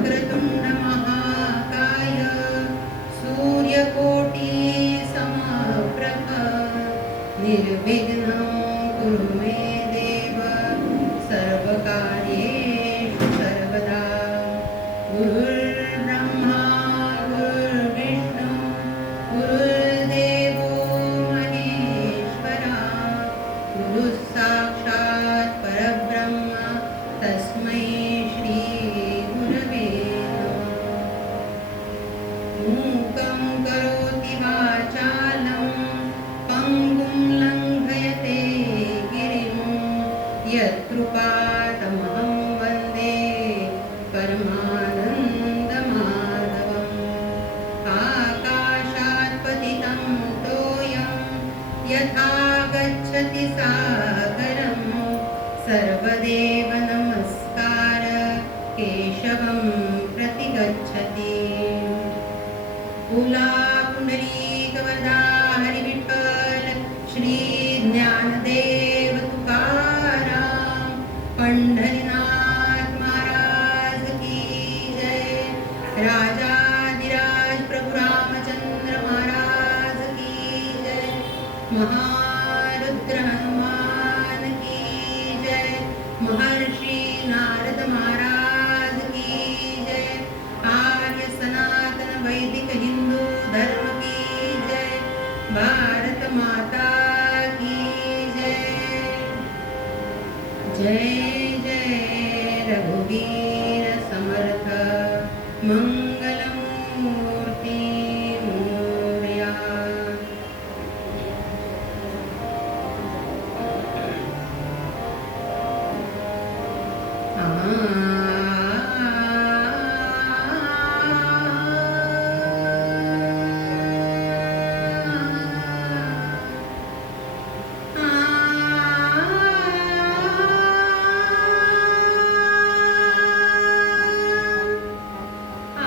वक्रतुंड महाकाय सूर्यकोटि समप्रभ निर्विघ्नं कुरु मे देव सर्वकार्येषु सर्वदा गुरुर्ब्रह्मा गुरुर्विष्णु गुरुर्देवो महेश्वरा गुरुः साक्षात् परब्रह्म तस्मै श्री गुरवे नमः मूकं करोति वाचालं पङ्गुं लङ्घयते गिरिं यत्कृपातमहं वन्दे परमानन्दमाधवम् आकाशात् पतितं तोयं यथा गच्छति सागरं सर्वदेव नमस्कार केशवं प्रति गच्छति फुला पुंडरीकवरदा हरिविठ्ठल श्री ज्ञानदेव तुकाराम पंढरीनाथ महाराज की जय राजाधिराज प्रभु रामचंद्र महाराज की जय महारुद्र हनुमान की जय महर्षि नारद महाराज की जय आर्य सनातन वैदिक हिंदू धर्म की जय भारत माता की जय जय जय रघुवीर समर्थ मंगलमूर्ति मोरया आ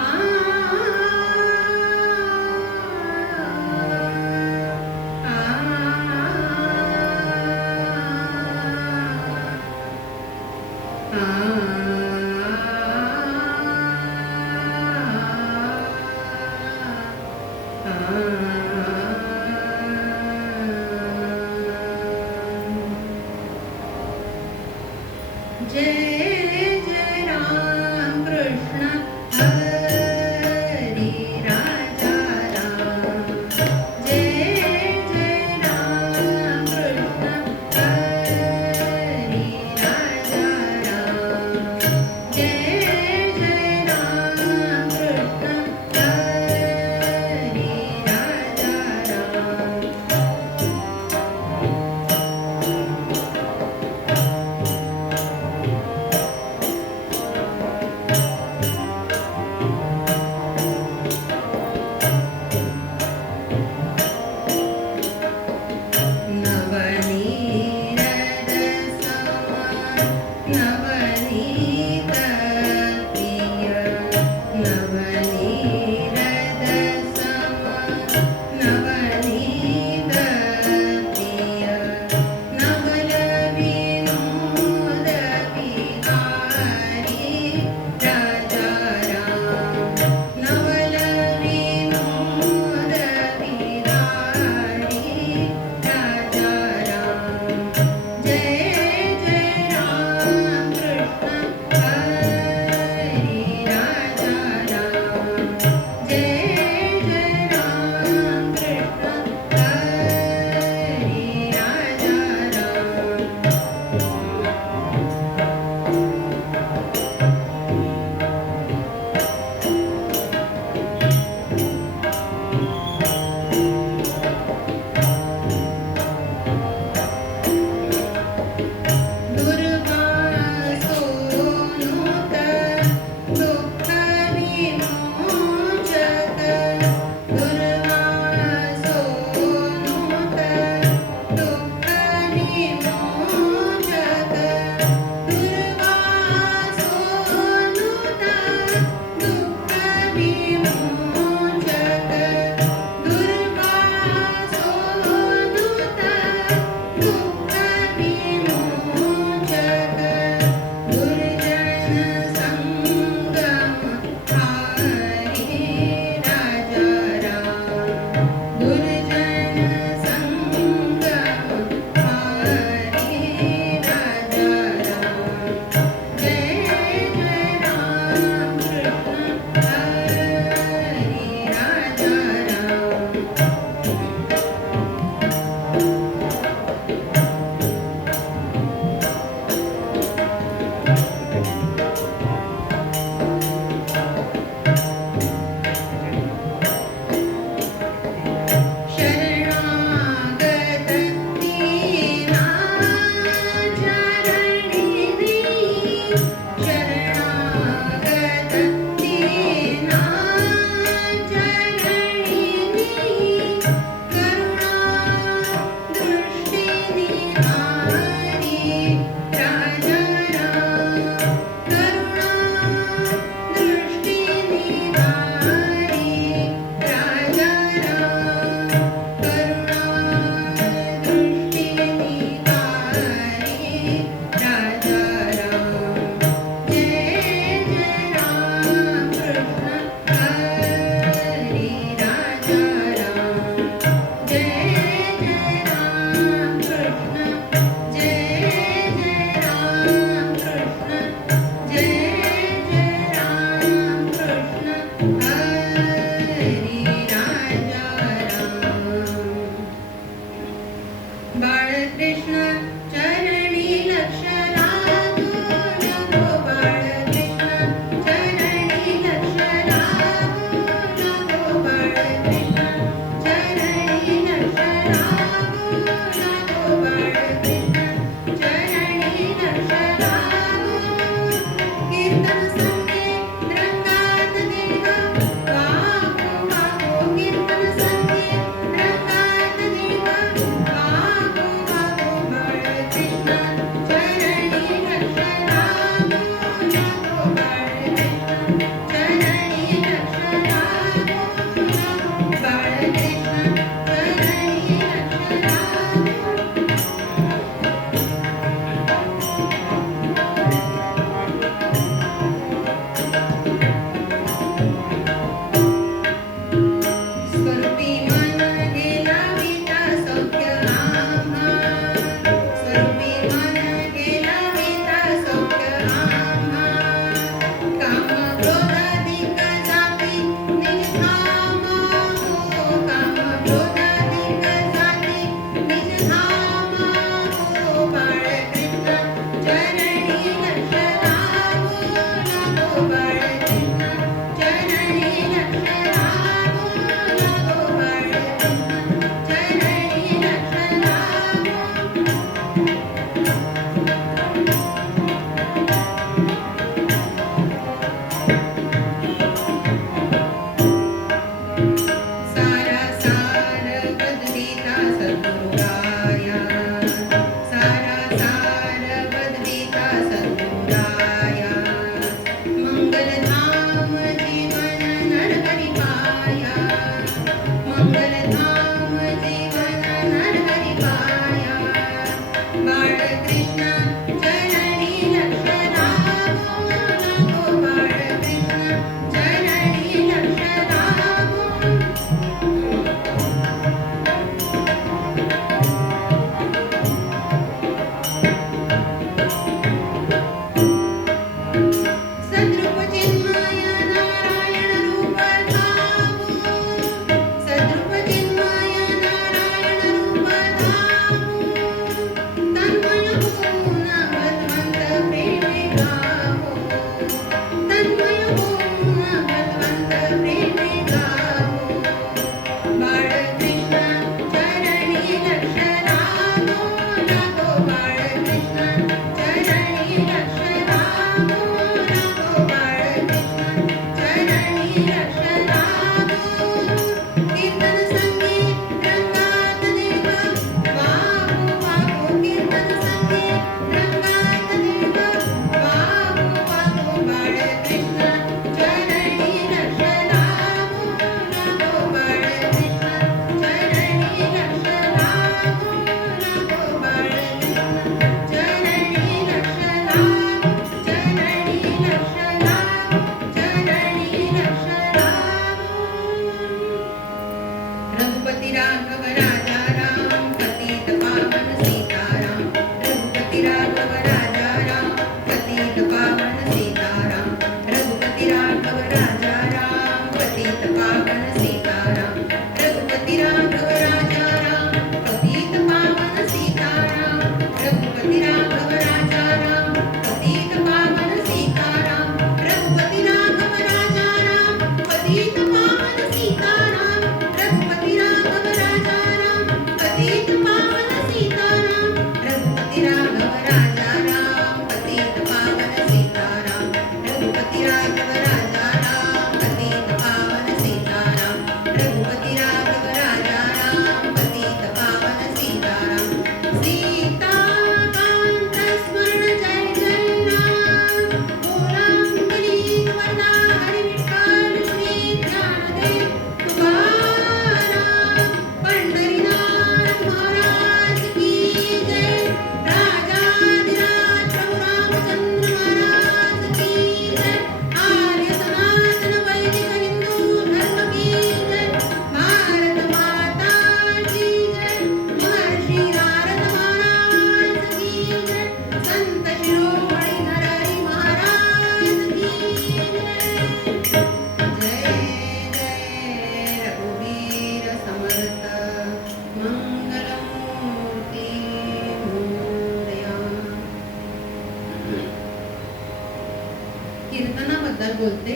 बोलते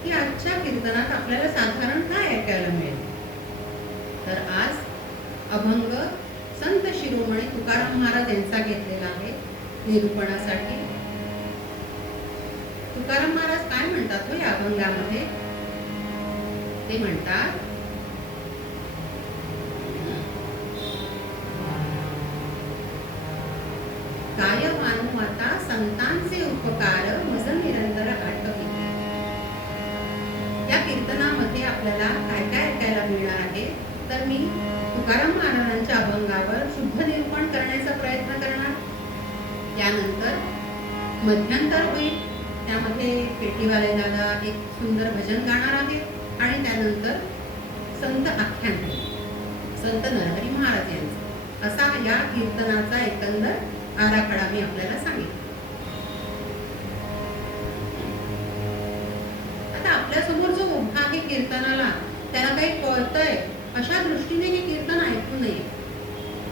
की आजच्या कीर्तनात आपल्याला साधारण काय ऐकायला मिळेल. तर आज अभंग संत शिरोमणी तुकाराम महाराज यांचा घेतलेला आहे निरूपणासाठी. तुकाराम महाराज काय म्हणतात हो या अभंगामध्ये? ते म्हणतात, काय मानू आता संतांचे उपकार मज निरंतर आठवी. या कीर्तनामध्ये आपल्याला काय काय ऐकायला मिळणार आहे, तर मी तुकाराम महाराजांच्या अभंगावर शुद्ध निरूपण करण्याचा प्रयत्न करणार. यानंतर मध्यंतर होईल, त्यामध्ये पेटीवाले दादा एक सुंदर भजन गाणार आहेत आणि त्यानंतर संत आख्यान होईल, संत नरहरी महाराज यांचं. असा या कीर्तनाचा एकंदर आराखडा मी आपल्याला सांगितला. आता आपल्या समोर जो उभा आहे कीर्तनाला, त्याला काही कळतंय अशा दृष्टीने हे कीर्तन ऐकू नये.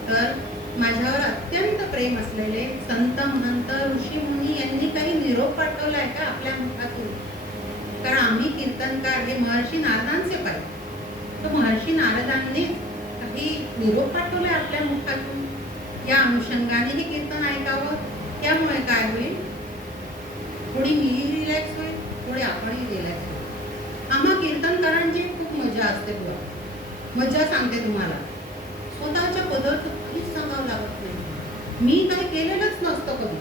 तर माझ्यावर अत्यंत प्रेम असलेले संत महंत ऋषी मुनी यांनी काही निरोप पाठवलाय का आपल्या मुखातून? कारण आम्ही कीर्तनकार हे महर्षी नारदांचे पाय, तर महर्षी नारदांनी काही निरोप पाठवलाय आपल्या मुखातून. या अनुषंगाने हे कीर्तन ऐकावं. त्यामुळे काय होईल, थोडी मीही रिलॅक्स होईल, थोडी आपणही रिलॅक्स होईल. आम्हा कीर्तनकारांची खूप मजा असते बुवा. मजा सांगते तुम्हाला, स्वतःच्या पदार्थ काहीच सांगावं लागत नाही. मी काही केलेलंच नसतं कधी.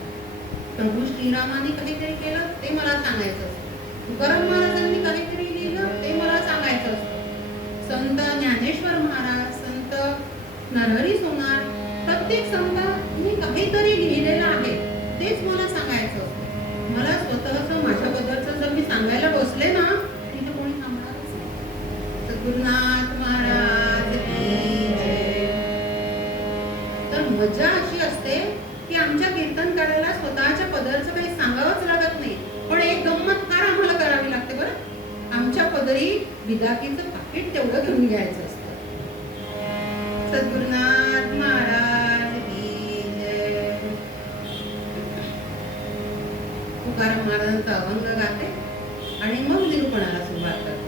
प्रभू श्रीरामाने काहीतरी केलं ते मला सांगायचं असतं, तुकाराम महाराजांनी काहीतरी लिहिलं ते मला सांगायचं असतं, संत ज्ञानेश्वर महाराज, संत नरहरी सोनार, प्रत्येक संतांनी काहीतरी लिहिलेलं आहे तेच मला सांगायचं असतं. मला स्वतःचं माझ्याबद्दलचं जर मी सांगायला बसले ना, तिथे कोणी थांबणारच नाही. सद्गुरुनाथ महाराज की जय. तर मजा अशी असते की आमच्या कीर्तनकाराला स्वतःच्या पदरचं काही सांगावंच लागत नाही. पण एक गंमत फार आम्हाला करावी लागते बरं. आमच्या पदरी विदाकीचं पाकिट तेवढं घेऊन घ्यायचं असतं. सद्गुरुनाथ महाराज की जय. तुकाराम महाराजांचा अभंग गाते आणि मग निरूपणाला सुरुवात करते.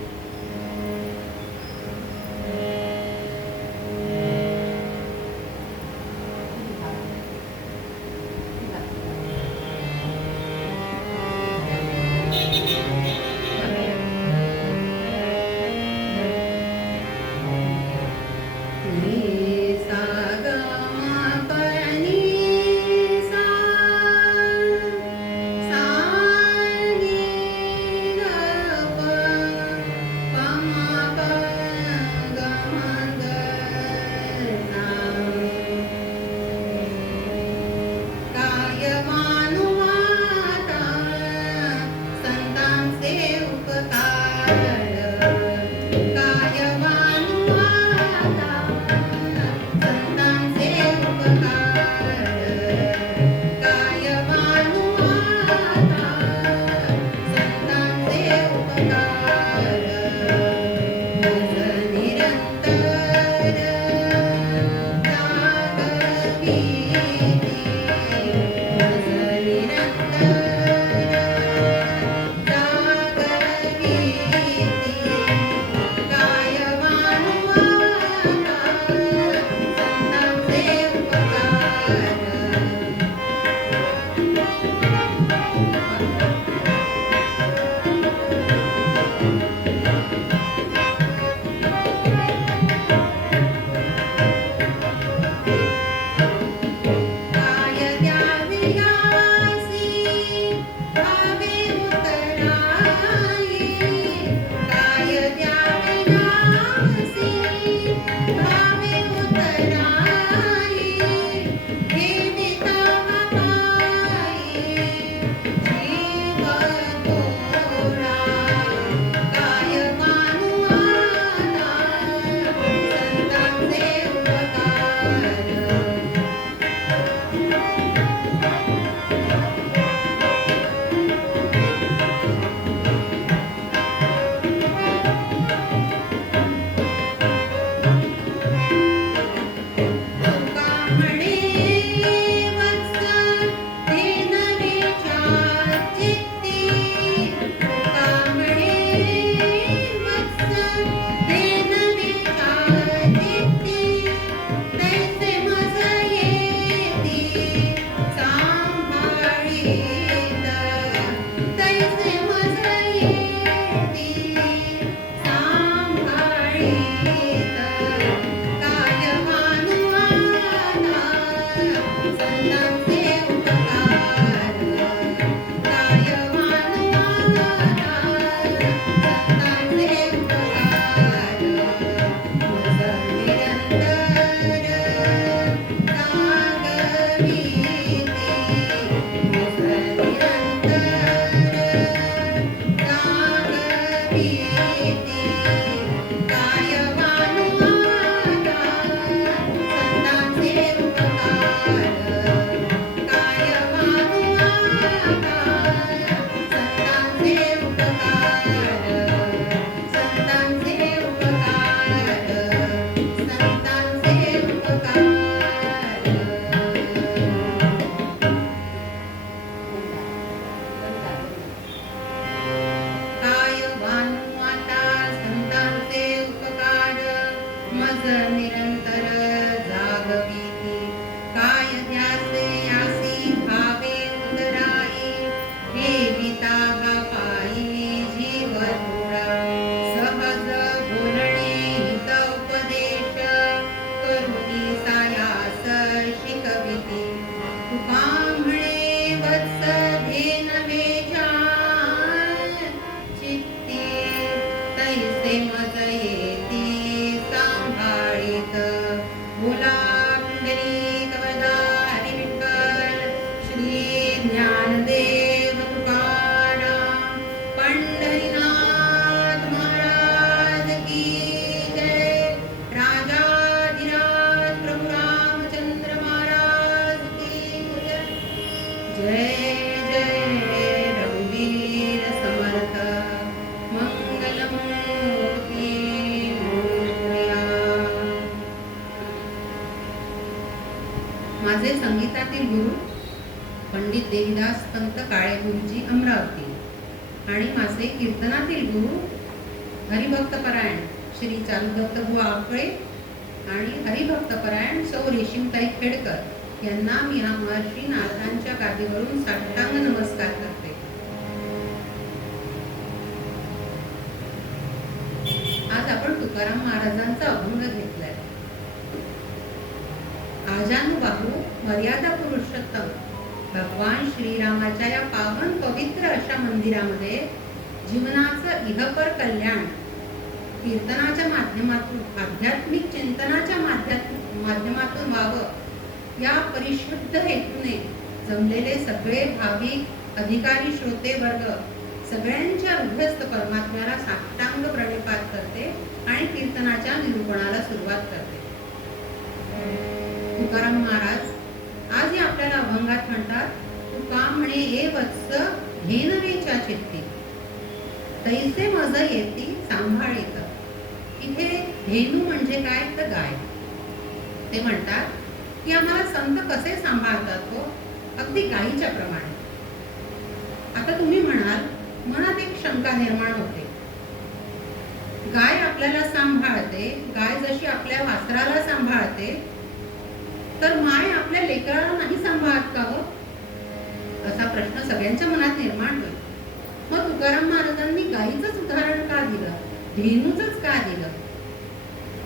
माझे संगीतातील गुरु पंडित देवीदास पंत काळे गुरुजी अमरावती आणि माझे कीर्तनातील गुरु हरिभक्तपरायण श्री चारुदत्तबुवा आफळे आणि हरिभक्तपरायण सौ रेशीमताई खेडकर यांना मी महर्षी नारदांच्या गादीवरून साष्टांग नमस्कार करते. आज आपण तुकाराम महाराजांचा अभंग घेतलाय. आजानुबाहू मर्यादा पुरुषोत्तम भगवान श्रीरामाच्या या पावन पवित्र अशा मंदिरामध्ये जीवनाचं इहपर कल्याण कीर्तनाच्या माध्यमातून आध्यात्मिक चिंतनाच्या माध्यमातून व्हावं या परिशुद्ध हेतूने जमलेले सगळे भाविक अधिकारी श्रोते वर्ग सगळ्यांच्या हृदयस्थ परमात्म्याला साष्टांग प्रणिपात करते आणि कीर्तनाच्या निरूपणाला सुरुवात करते. तुकाराम महाराज आज या आपल्याला अभंगात म्हणतात, तुका म्हणे ए वत्स धेनवेच्या चित्ती तैसे मज येती सांभाळीत. इथे धेनू म्हणजे काय तर गाय. ते म्हणतात की आम्हाला संत कसे सांभाळतात हो, अगदी गायीच्या प्रमाणे. आता तुम्ही म्हणाल, मनात एक शंका निर्माण होते, गाय आपल्याला सांभाळते, गाय जशी आपल्या वासराला सांभाळते तर माय आपल्या लेकराला नाही सांभाळत का हो, असा प्रश्न सगळ्यांच्या मनात निर्माण होईल. मग तुकाराम महाराजांनी गायीचंच उदाहरण का दिलं, धेनूचंच का दिलं?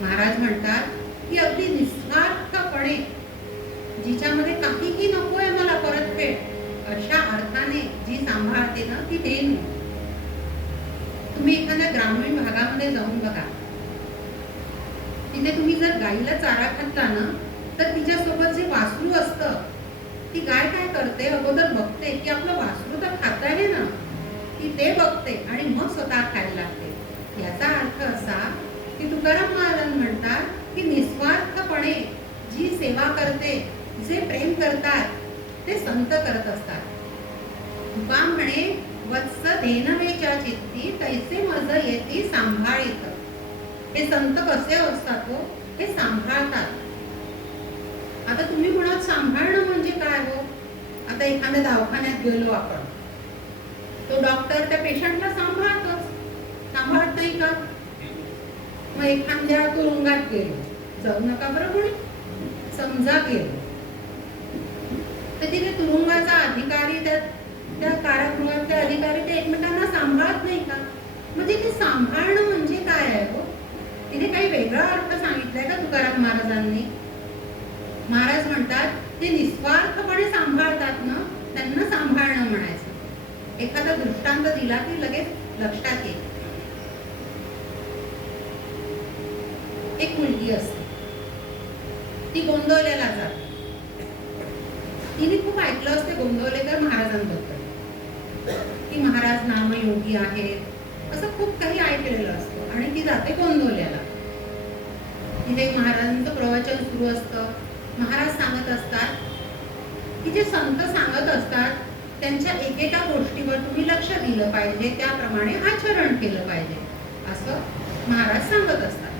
महाराज म्हणतात की अगदी निस्वार्थपणे जिच्यामध्ये काहीही नकोय मला परतफेड अशा अर्थाने जी सांभाळते ना ती धेनू. तुम्ही एखाद्या ग्रामीण भागामध्ये जाऊन बघा, तिथे तुम्ही जर गायीला चारा घातला ना तर तिच्यासोबत जे वासरू असतं ती गाय काय करते, अगोदर बघते की आपलं वासरू तर खात आहे ना, ती ते बघते आणि मग स्वतः खायला लागते. याचा अर्थ असा की तुकाराम महाराज म्हणतात की निस्वार्थपणे जी सेवा करते, जे प्रेम करतात ते संत करत असतात. तुका म्हणे वत्स धेनवेच्या चित्ती तैसे मज येती सांभाळीत. हे संत कसे असतात हो, हे सांभाळतात. आता तुम्ही म्हणाल सांभाळणं म्हणजे काय हो? आता एखाद्या दवाखान्यात गेलो आपण, तो डॉक्टर त्या पेशंटला सांभाळतोच, सांभाळत नाही का? मग एखाद्या तुरुंगात गेलो, जाऊ नका बरं कोणी, समजा गेलो तर तिथे तुरुंगाचा अधिकारी त्या कारागृहातले अधिकारी ते एकमेकांना सांभाळत नाही का? म्हणजे ते सांभाळणं म्हणजे काय आहे हो? तिथे काही वेगळा अर्थ सांगितलाय का तुकाराम महाराजांनी? महाराज म्हणतात ते निस्वार्थपणे सांभाळतात ना, त्यांना सांभाळणं म्हणायचं. एखादा दृष्टांत दिला की लगेच लक्षात येईल. एक मुलगी असते, ती गोंदवल्याला जाते. तिने खूप ऐकलं असते गोंदवलेकर महाराजांबद्दल, की महाराज नामयोगी आहेत, असं खूप काही ऐकलेलं असतं. आणि ती जाते गोंदवल्याला. तिथे महाराजांचं प्रवचन सुरू असतं. महाराज सांगत असतात की जे संत सांगत असतात त्यांच्या एकेका गोष्टीवर तुम्ही लक्ष दिलं पाहिजे, त्याप्रमाणे आचरण केलं पाहिजे, असं महाराज सांगत असतात.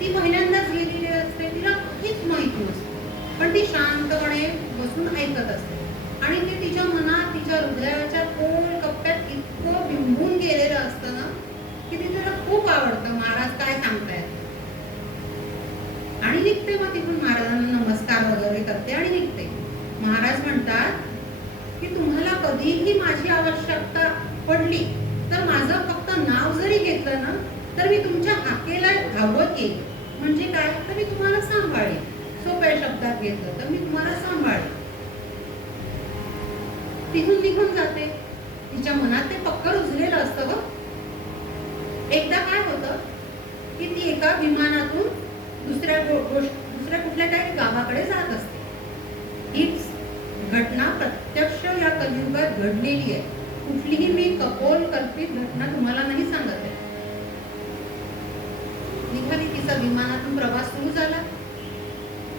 ती पहिल्यांदाच गेलेली असते, तिला काहीच माहित नसते, पण ती शांतपणे बसून ऐकत असते. आणि ते तिच्या मनात, तिच्या हृदयाच्या खोल कप्प्यात इतकं बिंबून गेलेलं असतं ना, की ती तिला खूप आवडतं महाराज काय सांगतायत. आणि निघते. मग तिथून महाराजांना नमस्कार वगैरे करते आणि निघते. महाराज म्हणतात की तुम्हाला कधीही माझी आवश्यकता पडली तर माझं फक्त नाव जरी घेतलं ना, तर मी तुमच्या हाकेला धावत येईल. म्हणजे काय, तर मी तुम्हाला सांभाळेन. सोप्या शब्दात घेतलं तर मी तुम्हाला सांभाळेन. तिथून निघून जाते. तिच्या मनात ते पक्का रुजलेलं असतं. ग एकदा काय होतं की ती एका विमानातून दुसऱ्या कुठल्या काही गावाकडे जात असते. हीच घटना प्रत्यक्ष या कलियुगात घडलेली आहे. कुठलीही मी कपोल कल्पित घटना तुम्हाला नाही सांगत आहे. निघाली, तिचा विमानातून प्रवास सुरू झाला.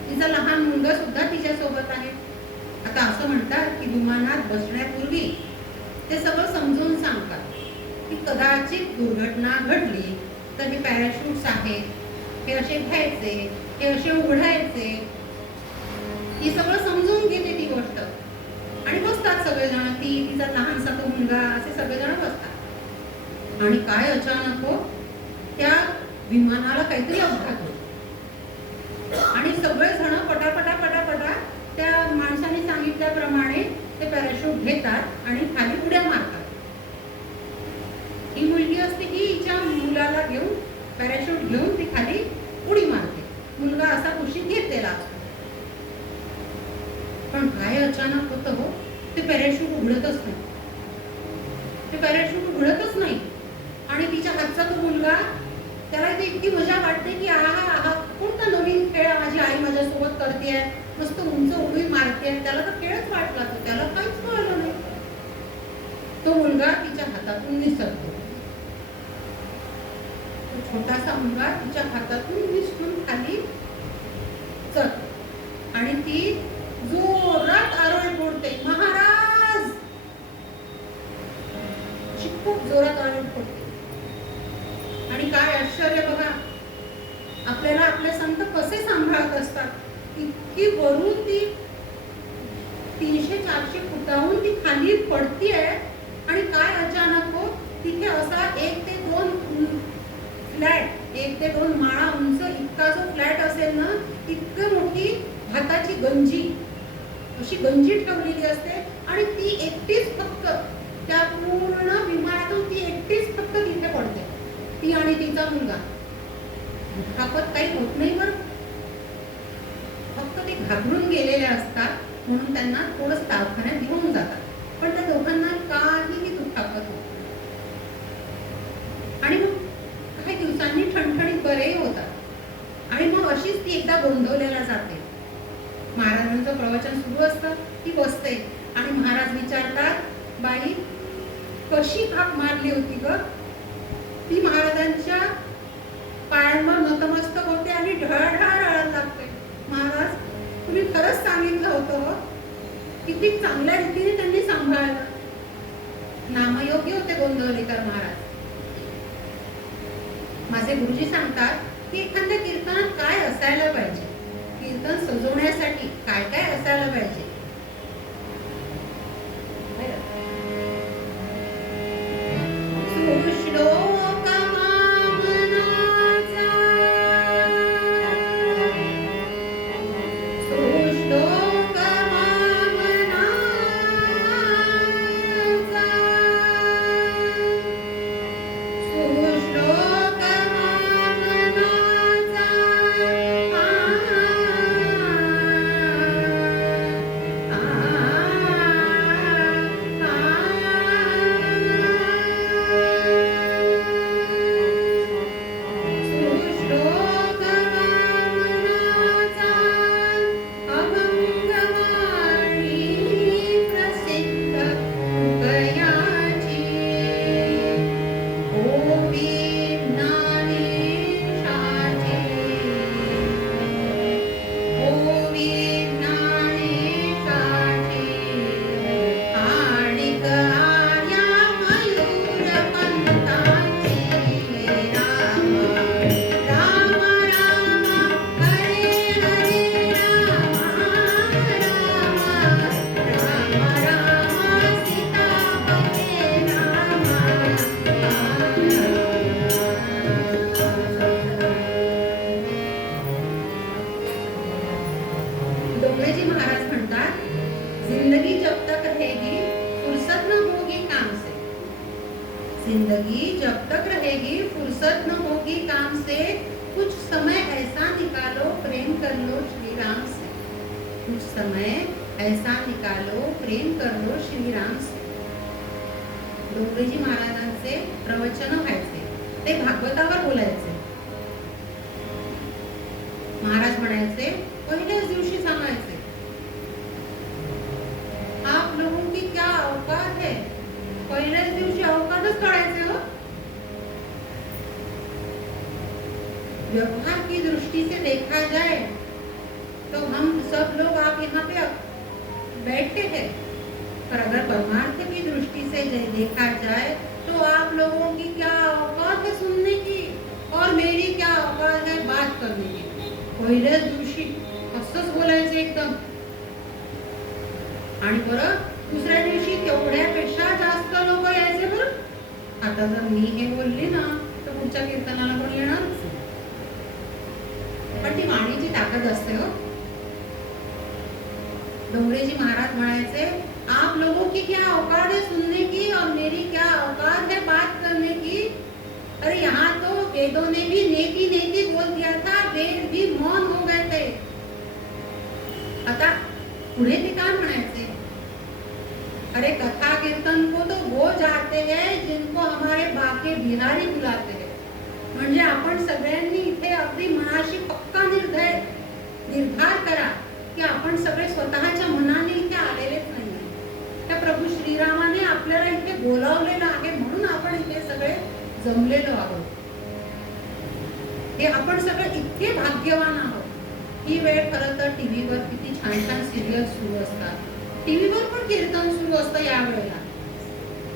तिचा लहान मुलगा सुद्धा तिच्या सोबत आहे. आता असं म्हणतात की विमानात बसण्यापूर्वी ते सगळं समजून सांगतात की कदाचित दुर्घटना घडली तर हे पॅराशूट्स आहेत, हे असे घ्यायचे, हे असे उघडायचे. ही सगळं समजून घेते ती गोष्ट. आणि बसतात सगळेजण, ती, तिचा लहानसा तो मुलगा, असे सगळेजण बसतात. आणि काय अचानक हो, त्या विमानाला काहीतरी अपघात होतो. आणि सगळेजण पटापटा पटापटा त्या माणसाने सांगितल्याप्रमाणे ते पॅराशूट घेतात आणि खाली उड्या मारतात. ही मुलगी असते की हिच्या मुलाला घेऊन, पॅराशूट घेऊन ती खाली उडी मारते. मुलगा असा कुशीत घेतलेला असतो. पण काय अचानक होतं हो, ते पॅराशूट उघडतच नाही. ते पॅराशूट उघडतच नाही. आणि तिच्या हातचा तो मुलगा, त्याला इथे इतकी मजा वाटते की आहा कोणता नवीन खेळ माझी आई माझ्यासोबत करतेय, मस्त उंच उडी मारते. त्याला तर खेळच वाटला, तो त्याला काहीच कळलं नाही. तो मुलगा तिच्या हातातून निसरतो. छोटासा मुलगा तिच्या हातातून निसटून खाली चढतो आणि ती जोरात आरोळी फोडते, महाराज, खूप जोरात आरोळी फोडते. आणि काय आश्चर्य बघा, आपल्याला आपले संत कसे सांभाळत असतात. इतकी वरून ती 300-400 फुटाहून ती खाली पडतीये. आणि काय अचानक हो, तिथे असा 1 ते 2 फ्लॅट, 1 ते 2 माळा उंच इतका जो फ्लॅट असेल ना, इतकी मोठी भाताची गंजी, अशी गंजी ठेवलेली असते. आणि ती एकटीच फक्त त्या पूर्ण विमानातून ती एकटीच फक्त तिथे पडते, ती आणि तिचा मुलगा. दुखापत काही होत नाही बरं, फक्त ते घाबरून गेलेले असतात म्हणून त्यांना थोडं दवाखान्यात घेऊन जातात. पण त्या दोघांना काहीही दुखापत होत. आणि मग काही दिवसांनी ठणठणीत बरे होतात. आणि मग अशीच ती एकदा गोंदवल्याला जाते. महाराजांचं प्रवचन सुरू असतं, ती बसते आणि महाराज विचारतात, बाई कशी हाक मारली होती ग? ती महाराजांच्या पायांवर नतमस्तक होते आणि ढळढळ रडायला लागते. महाराज तुम्ही खरंच सांगितलं होतं, किती चांगल्या रीतीने त्यांनी सांभाळलं. नामयोगी होते गोंदवलेकर महाराज. माझे गुरुजी सांगतात की एखाद्या कीर्तनात काय असायला पाहिजे, कीर्तन सजवण्यासाठी काय काय असायला पाहिजे. समय ऐसा निकालो प्रेम कर लो श्री राम से. डोंगरेजी महाराजांचे प्रवचन व्हायचे, ते भागवतावर बोलायचे. महाराज म्हणायचे, पहिल्याच दिवशी सांगायचे, आप लोगों की क्या औकात है. पहिल्याच दिवशी औकातच कळायचे हो. व्यवहार की दृष्टि से देखा जाए तो हम सब लोग आप यहाँ पे बैठते हैं, पर अगर परमार्थ की दृष्टि से देखा जाए तो आप लोगों की क्या औकात है सुनने की और मेरी क्या औकात है बात करने की. पहिल्याच दिवशी असंच बोलायचं एकदम. आणि परत दुसऱ्या दिवशी तेवढ्यापेक्षा जास्त लोक यायचे बरं. आता जर मी हे बोलली ना तर पुढच्या कीर्तनाला पण येणारच. पण ती वाणीची ताकद असते हो. डोंगरेजी महाराज म्हणायचे, आप लोगों की क्या औकात है सुनने की और मेरी क्या औकात है बात करने की. अरे यहाँ तो वेदों ने भी नेति नेति बोल दिया था, वेद भी मौन हो गए थे. आता पुढे ते काय म्हणायचे, अरे कथा कीर्तन को तो वो जाते हैं जिनको हमारे बाके बिहारी बुलाते हैं. म्हणजे आपण सगळ्यांनी इथे अगदी मनाशी पक्का निर्धार करा की आपण सगळे स्वतःच्या मनाने इथे आलेलेच नाही. त्या प्रभू श्रीरामाने आपल्याला इथे बोलावलेलं आहे म्हणून आपण इथे सगळे जमलेलो आहोत. हे आपण सगळे इतके भाग्यवान आहोत. ही वेळ खरं तर टीव्हीवर किती छान छान सिरियल सुरू असतात, टीव्हीवर पण कीर्तन सुरू असतं या वेळेला.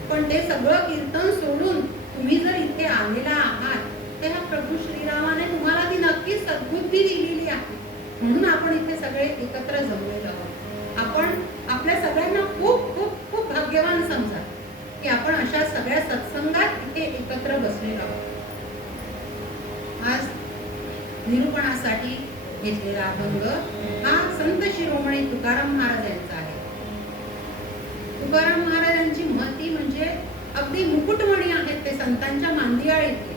पण ते सगळं कीर्तन सोडून तुम्ही जर इथे आलेला आहात तर ह्या प्रभू श्रीरामाने तुम्हाला ती नक्कीच सद्बुद्धी दिलेली आहे म्हणून आपण इथे सगळे एकत्र जमलेलो आहोत. आपण आपल्या सगळ्यांना खूप खूप खूप भाग्यवान समजा की आपण अशा सगळ्या सत्संगात इथे एकत्र बसलेलो आहोत. आज निरूपणासाठी घेतलेला अभंग हा संत शिरोमणी तुकाराम महाराज यांचा आहे. तुकाराम महाराजांची महती म्हणजे अगदी मुकुटमणी आहेत. ते संतांच्या मांदियाळीतले.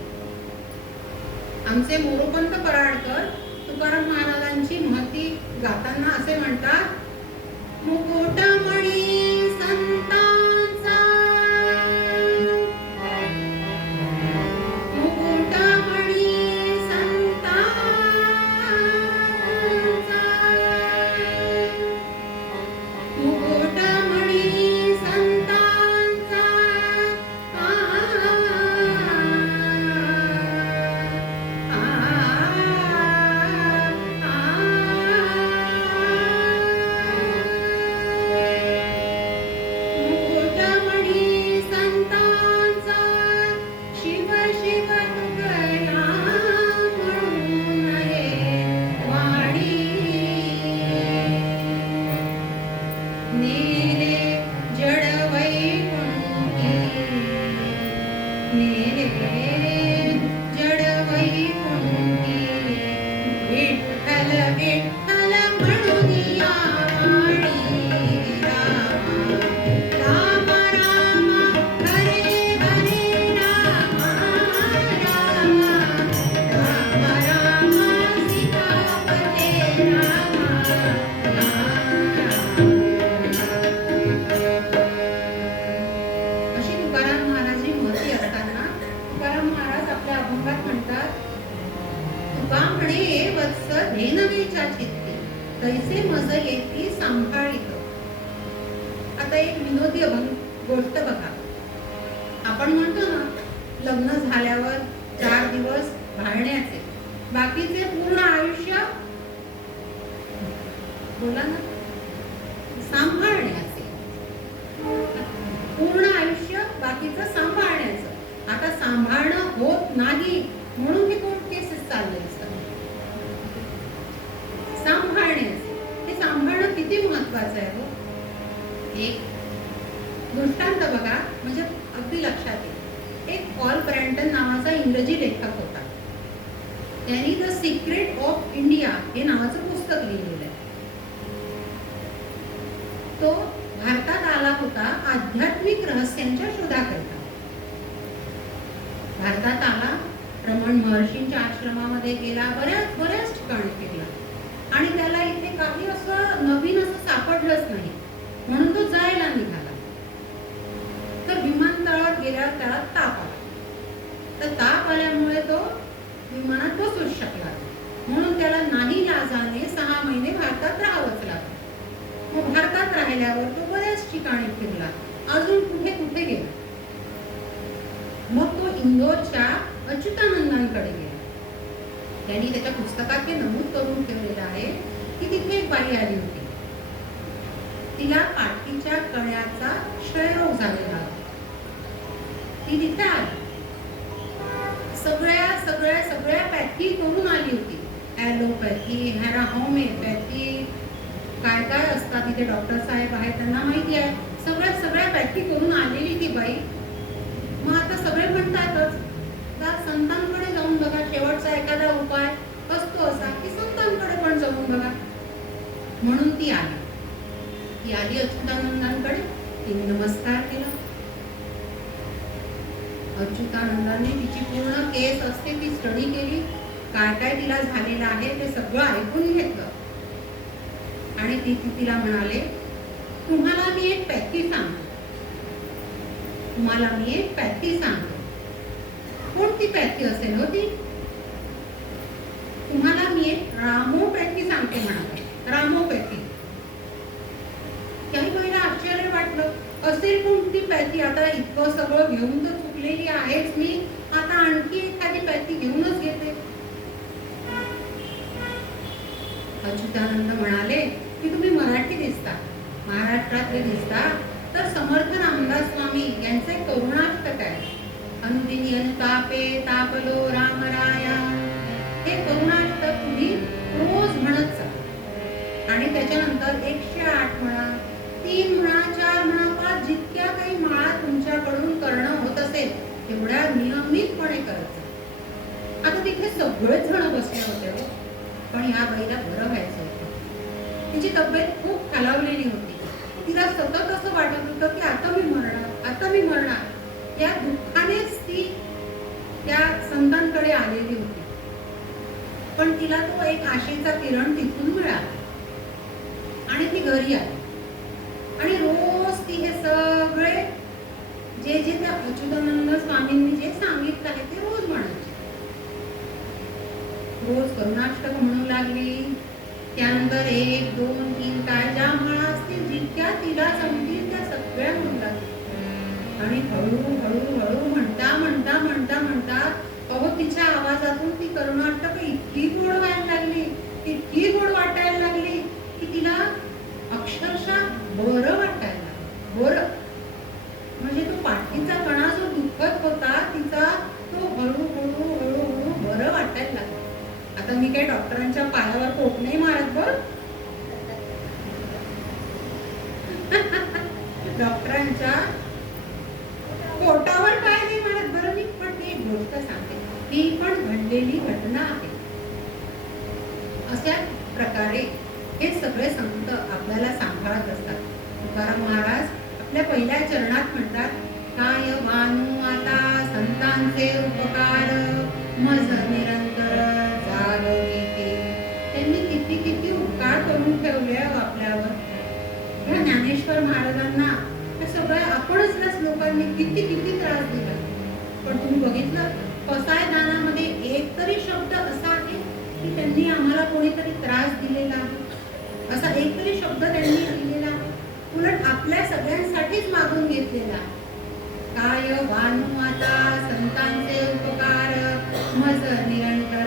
आमचे मोरोपंत पराडकर तुकाराम महाराजांची महती गाताना असे म्हणतात, मुकुटमणी संतांचा, मुकुटमणी संतांचा, मुकुटमणी संतांचा, तैसे मज येती सांभाळित. आता एक विनोदी गोष्ट बघा. आपण म्हणतो ना लग्न झाल्यावर 4 दिवस भाळण्याचे, बाकीचे पूर्ण आयुष्य बोला ना सांभाळण्याचे. पूर्ण आयुष्य बाकीचं सांभाळण्याचं. आता सांभाळणं होत नाही म्हणून हे कोर्ट केसेस चालले असतात. सांभाळण्याचे, हे सांभाळणं किती महत्वाचं आहे हो. एक दृष्टांत बघा, म्हणजे अगदी लक्षात येईल. एक पॉल ब्रँटन नावाचा इंग्रजी लेखक होता. त्यांनी द सिक्रेट ऑफ इंडिया हे नावाचं पुस्तक लिहिलेलं आहे. तो भारतात आला होता आध्यात्मिक रहस्यांच्या शोधाकरिता. भारतात आला, रमण महर्षींच्या आश्रमामध्ये गेला, बऱ्याच ठिकाणी फिरला आणि त्याला इथे काही असं नवीन असं सापडलंच नाही, म्हणून तो जायला निघाला. तर विमानतळात गेल्यावर त्याला ताप आला. तर ताप आल्यामुळे तो विमानात बसूच शकला, म्हणून त्याला नाईलाजाने 6 महिने भारतात राहावंच लागलं. मग भारतात राहिल्यावर तो बऱ्याच ठिकाणी फिरला, अजून कुठे कुठे गेला. मग तो इंदोरच्या अच्युतानंदांकडे गेला. त्यांनी त्याच्या पुस्तकात हे नमूद करून ठेवलेलं आहे की तिथे एक बाई आली होती. तिला पाठीच्या कण्याचा क्षयरोग झालेला होता. ती तिथे आली, सगळ्या सगळ्या सगळ्या पॅथी करून आली होती. ॲलोपॅथी, होमिओपॅथी, काय काय असतात तिथे डॉक्टर साहेब आहेत, त्यांना माहिती आहे. सगळ्या सगळ्या पॅथी करून आलेली ती बाई. मग आता सगळे म्हणतातच का संतांकडे जाऊन बघा, शेवटचा एखादा उपाय असतो असा की संतांकडे पण जाऊन बघा. म्हणून ती आली अच्युतानंदांकडे. तिने नमस्कार केला. अच्युतानंदांनी तिची पूर्ण केस असते ती स्टडी केली, काय काय तिला झालेलं आहे ते सगळं ऐकून घेतलं. आणि तिला म्हणाले, तुम्हाला मी एक पॅथी सांगतो. कोणती पॅथी असेल होती? तुम्हाला मी एक रामोपॅथी सांगते म्हणाले. रामोपॅथी. काही बाईला आश्चर्य वाटलं, असेल कोणती पॅथी? आता इतकं सगळं घेऊन तर चुकलेली आहेच मी, आता आणखी एखादी पॅथी घेऊनच घेते. अच्युतानंद म्हणाले की तुम्ही मराठी दिसता, महाराष्ट्रातले दिसता, तर समर्थ रामदास स्वामी यांचे करुणाष्टक आहे. अनुदिनी अनुतापे तापलो रामराया, हे करुणाष्टक तुम्ही रोज म्हणत जा. आणि त्याच्यानंतर 108 म्हणा, 3 म्हणा, 4 म्हणा, 5 जितक्या काही माळा तुमच्याकडून करणं होत असेल तेवढ्या नियमितपणे करत जा. आता तिथे सगळेच जण बसले होते, पण ह्या बाईला बरं व्हायचं होतं. तिची तब्येत खूप खालावलेली होती. तिला सतत असं वाटत होतं की आता मी मरणार. या दुःखानेच ती त्या संतांकडे आलेली होती. पण तिला तो एक आशेचा किरण तिथून मिळाला आणि ती घरी आली. आणि रोज ती हे सगळे जे त्या अच्युतानंद स्वामींनी जे सांगितलं आहे ते रोज म्हणायची. रोज करुणाष्टक म्हणू लागली. त्यानंतर 1, 2, 3 काय ज्या माळा असतील जितक्या तिला जमतील त्या सगळ्या म्हणू लागली. आणि हळूहळू म्हणता अहो तिच्या आवाजातून ती करुणाष्टक इतकी गोड वाटायला लागली की तिला अक्षरशः बरं वाटायला लागलं. बरं म्हणजे तो पाठीचा कणा जो दुखत होता तिचा तो हळूहळू बरं वाटायला लागला. आता मी काही डॉक्टरांच्या पायावर पोट नाही मारत बरं. डॉक्टरांच्या पोटावर काय नाही मारत बरं मी, पण ती एक गोष्ट सांगते, ती पण घडलेली घटना आहे. अशा प्रकारे हे सगळे संत आपल्याला सांभाळत असतात. तुकाराम महाराज आपल्या पहिल्या चरणात म्हणतात, काय वानू आता संतांचे उपकार मज निरंतर जागविते. त्यांनी किती उपकार करून ठेवले आपल्यावर. ह्या ज्ञानेश्वर महाराजांना सगळ्या आपणच लोकांनी किती त्रास दिला. पण तुम्ही बघितलं पसायदानामध्ये एक तरी शब्द असा आहे की त्यांनी आम्हाला कोणीतरी त्रास दिलेला आहे, असा एक तरी शब्द त्यांनी दिलेला आहे. उलट आपल्या सगळ्यांसाठीच मागून घेतलेला. काय वानू आता संतांचे उपकार मज निरंतर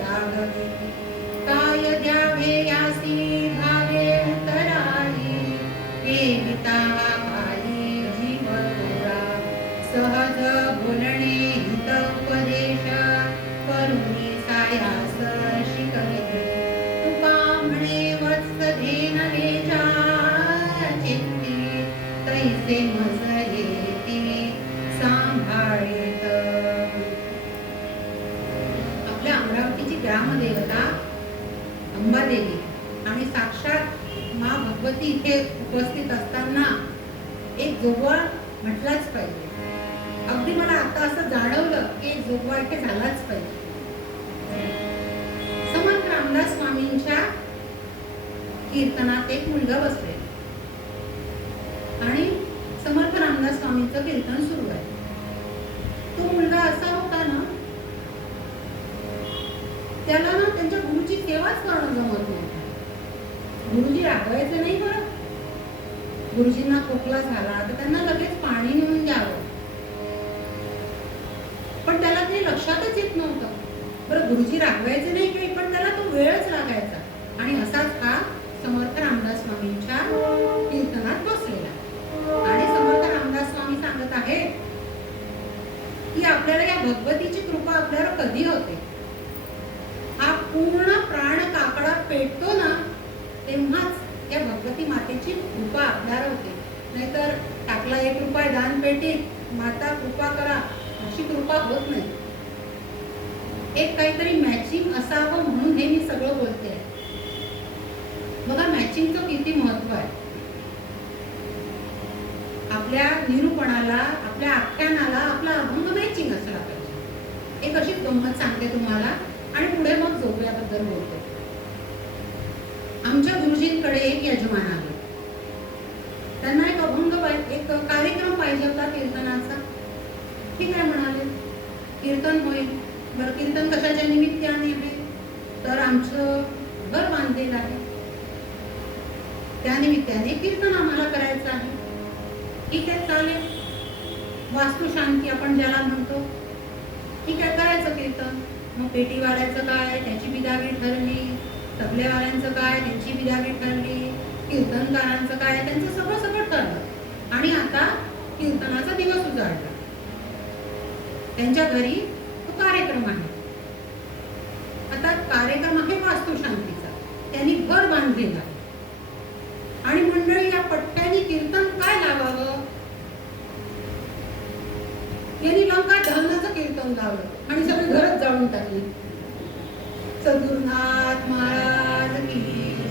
जागविते. काय द्यावे यासी भावे उतराई, हे विता सहज बोलणे हित उपदेश करुणी सायास शिकविते. तुका म्हणे वत्स धेनले चित्ती, तैसे मज येती सांभाळीत. आपल्या अमरावतीची ग्रामदेवता अंबादेवी आणि साक्षात माँ भगवती इथे उपस्थित असताना एक जोगवा म्हटलाच पाहिजे. अगदी मला आता असं जाणवलं की जोगवा इथे झालाच पाहिजे. समर्थ रामदास स्वामींच्या कीर्तनात एक मुलगा बसले आणि समर्थ रामदास स्वामींचं कीर्तन सुरू आहे. तो मुलगा असा होता ना, त्याला ना त्यांच्या गुरुची सेवाच करणं जमत नव्हतं. गुरुजी रागवायचे नाही बरं. गुरुजींना खोकला झाला तर त्यांना लगेच पाणी नेऊन द्यावं, पण त्याला ते लक्षातच येत नव्हतं. बरं, गुरुजी रागवायचे नाही काही, पण त्याला तो वेळच लागायचा. आणि असाच हा समर्थ रामदास स्वामींच्या कीर्तनात बसलेला. आणि समर्थ रामदास स्वामी सांगत आहेत की आपल्याला या भगवतीची कृपा आपल्यावर कधी होते. हा पूर्ण प्राण काकडा पेटतो ना, तेव्हाच या भगवती मातेची कृपा आपल्यावर होते. नाहीतर टाकला 1 रुपया दान पेटीत, माता कृपा करा, अशी कृपा होत नाही. एक काहीतरी मॅचिंग असावं म्हणून हे मी सगळं बोलते. बघा, मॅचिंगचं किती महत्व आहे. आपल्या निरूपणाला, आपल्या आख्यानाला आपला अभंग मॅचिंग असला पाहिजे. एक अशीच गंमत सांगते तुम्हाला आणि पुढे मग झोपड्याबद्दल बोलते. आमच्या गुरुजींकडे एक यजमान आले. त्यांना एक अभंग एक कार्यक्रम पाहिजे होता कीर्तनाचा. ठीक आहे म्हणाले, कीर्तन होईल. बरं, कीर्तन कशाच्या निमित्ताने आहे? तर आमचं घर बांधलेलं आहे, त्या निमित्ताने कीर्तन आम्हाला करायचं आहे. ठीक आहे, चालेल. वास्तुशांती आपण ज्याला म्हणतो, ठीक आहे, करायचं कीर्तन. मग पेटीवाल्याचं काय, त्याची बिदावी ठरली. तबलेवाल्यांचं काय, त्यांची बिदावी ठरली. कीर्तनकारांचं काय, त्यांचं सगळं सगळं ठरलं. आणि आता कीर्तनाचा दिवस उजाडला. त्यांच्या घरी तो कार्यक्रम आहे. आता कार्यक्रम आहे वास्तुशांतीचा. त्यांनी घर बांधलेलं आहे आणि मंडळी या पट्ट्याने कीर्तन काय लावावं, यांनी लंका दहनाचं कीर्तन लावलं आणि सगळी घरच जाळून टाकली. सद्गुरुनाथ महाराज की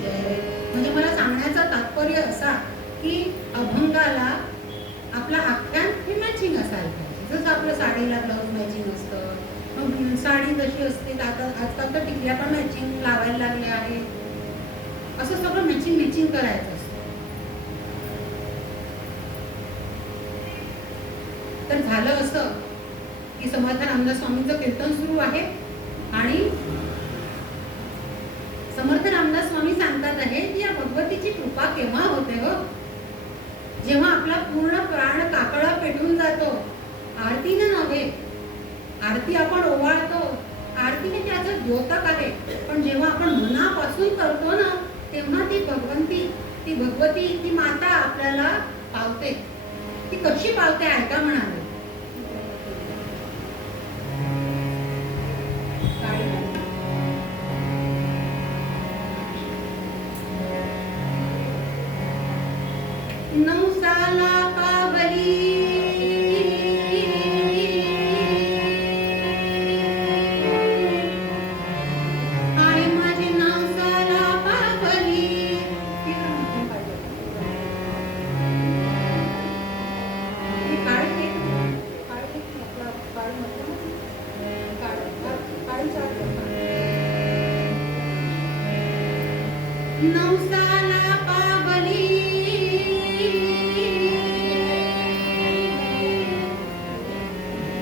जय. म्हणजे मला सांगण्याचं तात्पर्य असा की अभंगाला आपला आख्यान हे मॅचिंग असायला पाहिजे. जसं आपलं साडीला ब्लाऊज मॅचिंग असतं, मग साडी जशी असते, आता आजकाल तर टिकल्या पण मॅचिंग लावायला लागल्या आहे. असं सगळं मॅचिंग करायचं असतं. तर झालं असं की समर्थ रामदास स्वामींचं कीर्तन सुरू आहे आणि समर्थ रामदास स्वामी सांगतात आहे की या भगवतीची कृपा केव्हा होते हो? जेव्हा आपला पूर्ण प्राण काकडा पेटून जातो. आरतीने नव्हे, आरती आपण ओवाळतो, आरतीने त्याचं द्योतक आहे, पण जेव्हा आपण मनापासून करतो ना, तेव्हा ती भगवंती, ती भगवती, ती माता आपल्याला पावते. ती कशी पावते ऐका म्हणाले. नवसाला पावली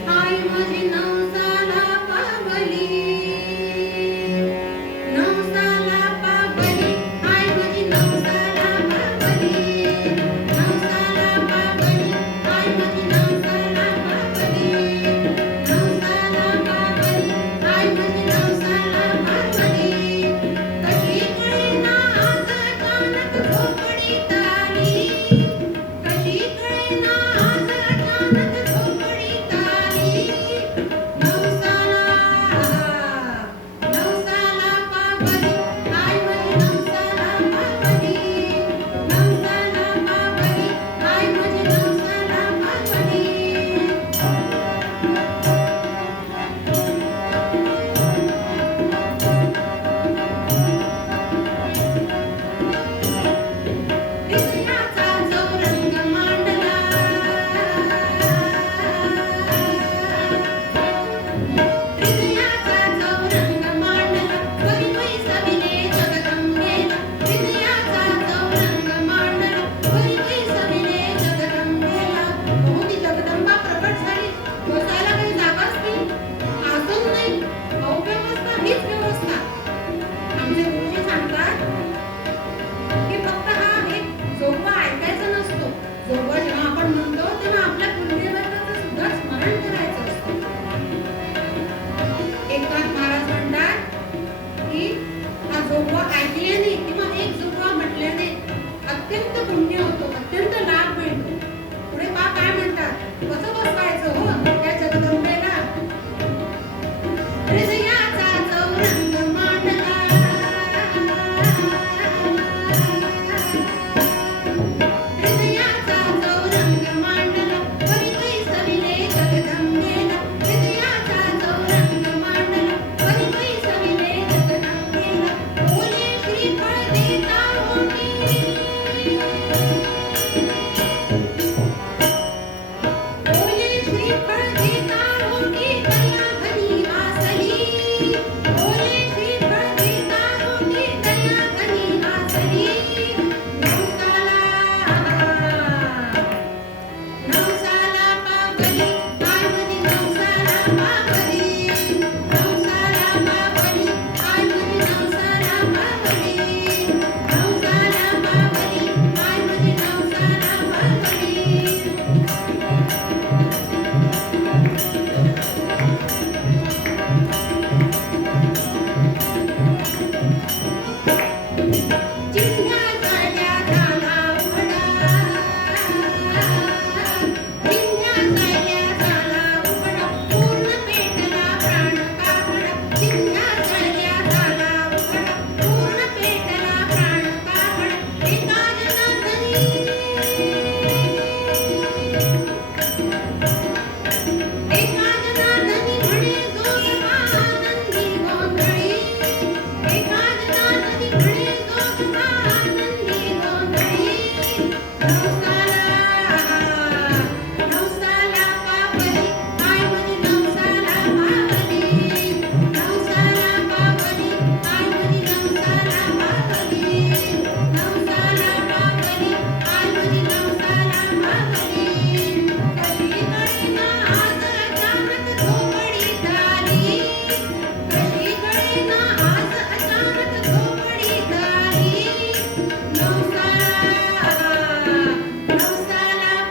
आहे माझी, नवसाला पावली. नवसाला पावली हाय माझी, नवसाला पावली. नवसाला पावली हाय माझी, नवसाला पावली. नवसाला पावली हाय माझी, नवसाला पावली. नवसाला पावली हाय माझी, नवसाला पावली. कशी कळेना आज कान हृदयाचा चौरंग मांडला हृदयाचा चौरंग मांडला कवितै सविले जगदंबेला हृदयाचा चौरंग मांडला कवितै सविले जगदंबेला ओले श्रीफळ देता ओटी ओले श्रीफळ देता ओटी दया घनी वासली ओले श्रीफळ देता ओटी दया घनी वासली नवसाला पावली पायमधी नवसाला पावली नवसाला पावली पायमधी नवसाला पावली नवसाला पावली पायमधी नवसाला पावली चिंध्या झाल्या झाला उघडा चिंध्या झाल्या झाला उघडा पूर्ण पेटला प्राण काकडा चिंध्या झाल्या झाला उघडा पूर्ण पेटला प्राण काकडा एका जनार्दनी एका जनार्दनी म्हणे जोगमा आनंदी गोंधळी एका जनार्दनी म्हणे जोगमा आनंदी गोंधळी नवसाला पावली पायमधी नवसाला पावली नवसाला पावली पायमधी नवसाला पावली नवसाला पावली पायमधी नवसाला पावली कशी कळेना आज अचानक झोपडी झाली कशी कळेना आज अचानक झोपडी झाली नवसाला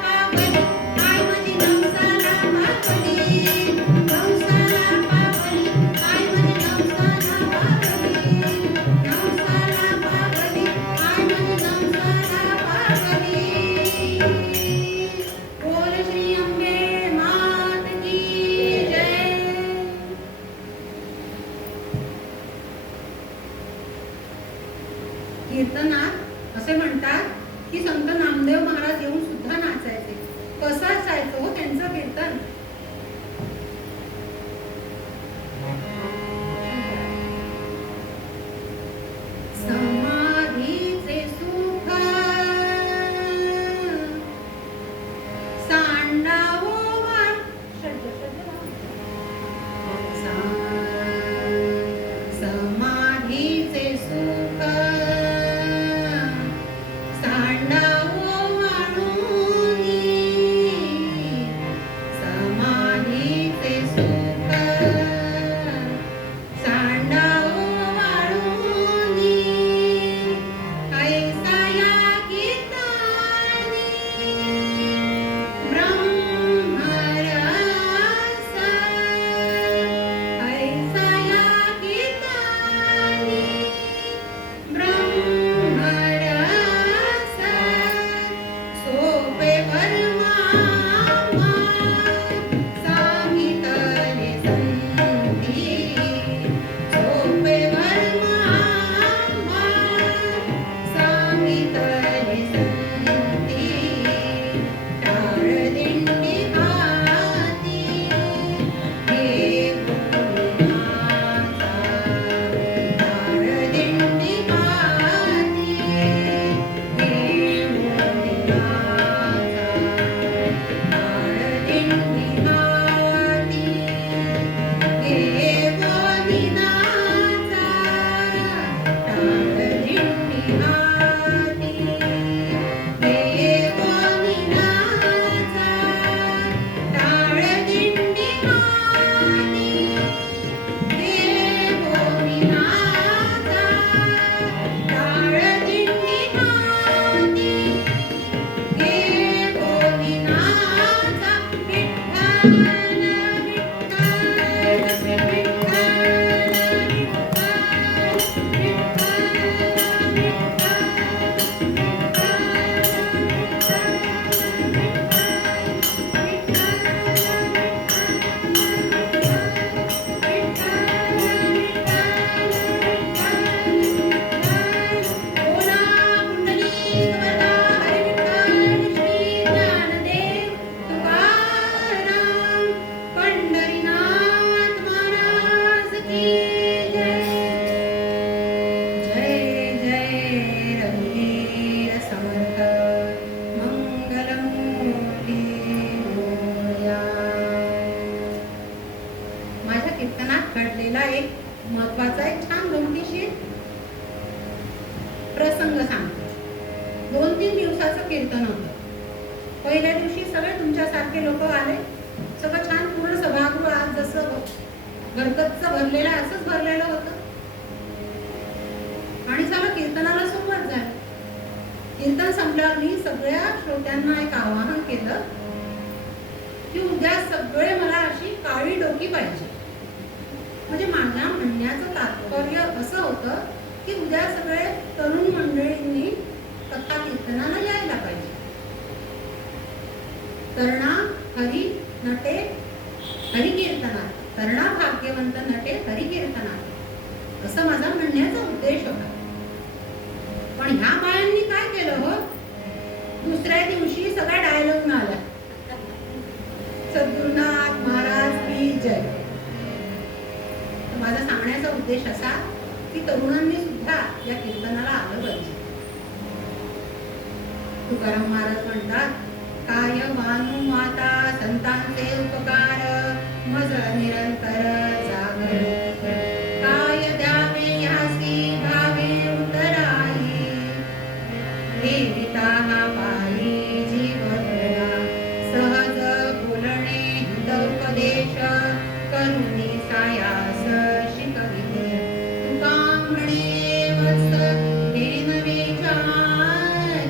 पावली पायमधी नवसाला पावली नवसाला पावली पायमधी नवसाला पावली नवसाला पावली पायमधी नवसाला पावली बोल श्री अंबे मात की जय कीर्तनात असे म्हणतात की संत नामदेव महाराज येऊन सुद्धा नाचायचे. कसं असायचं हो त्यांचं कीर्तन? समाधीचे सुख सांडावो समाधीचे सुख सांडावो वाळूनी एक महत्वाचा एक छान गमतीशीर प्रसंग सांगतो. 2-3 दिवसाचं कीर्तन होतं. पहिल्या दिवशी सगळे तुमच्यासारखे लोक आले. सगळं छान पूर्ण सभागृह आज जसं गणपतच भरलेलं असंच भरलेलं होतं. आणि चला कीर्तनाला सुरुवात झाली. कीर्तन संपल्यावर मी सगळ्या श्रोत्यांना एक आवाहन केलं की उद्या सगळे मला अशी काळी डोकी पाहिजे. म्हणजे माझ्या म्हणण्याचं तात्पर्य असं होतं की उद्या सगळे तरुण मंडळींनी कथा कीर्तनाला यायला पाहिजे. तरणा हरी नटे हरी कीर्तनात, तरणा भाग्यवंत नटे हरी कीर्तनात, असं माझा म्हणण्याचा उद्देश होता. पण ह्या बायांनी काय केलं हो, दुसऱ्या दिवशी सगळ्या डायलॉग आला, सद्गुरुनाथ महाराज की जय. माझा सांगण्याचा उद्देश असा की तरुणांनी सुद्धा या कीर्तनाला आलं पाहिजे. तुकाराम महाराज म्हणतात, काय मानू माता संतांचे उपकार, मज निरंतर जागर, काय द्यावे यासी भावे उतराई, देविता पायी जीव धरा, सहज बोलणे हितोपदेश, करुणी सायास शिकविले, तुका म्हणे वत्स हेनवेच्या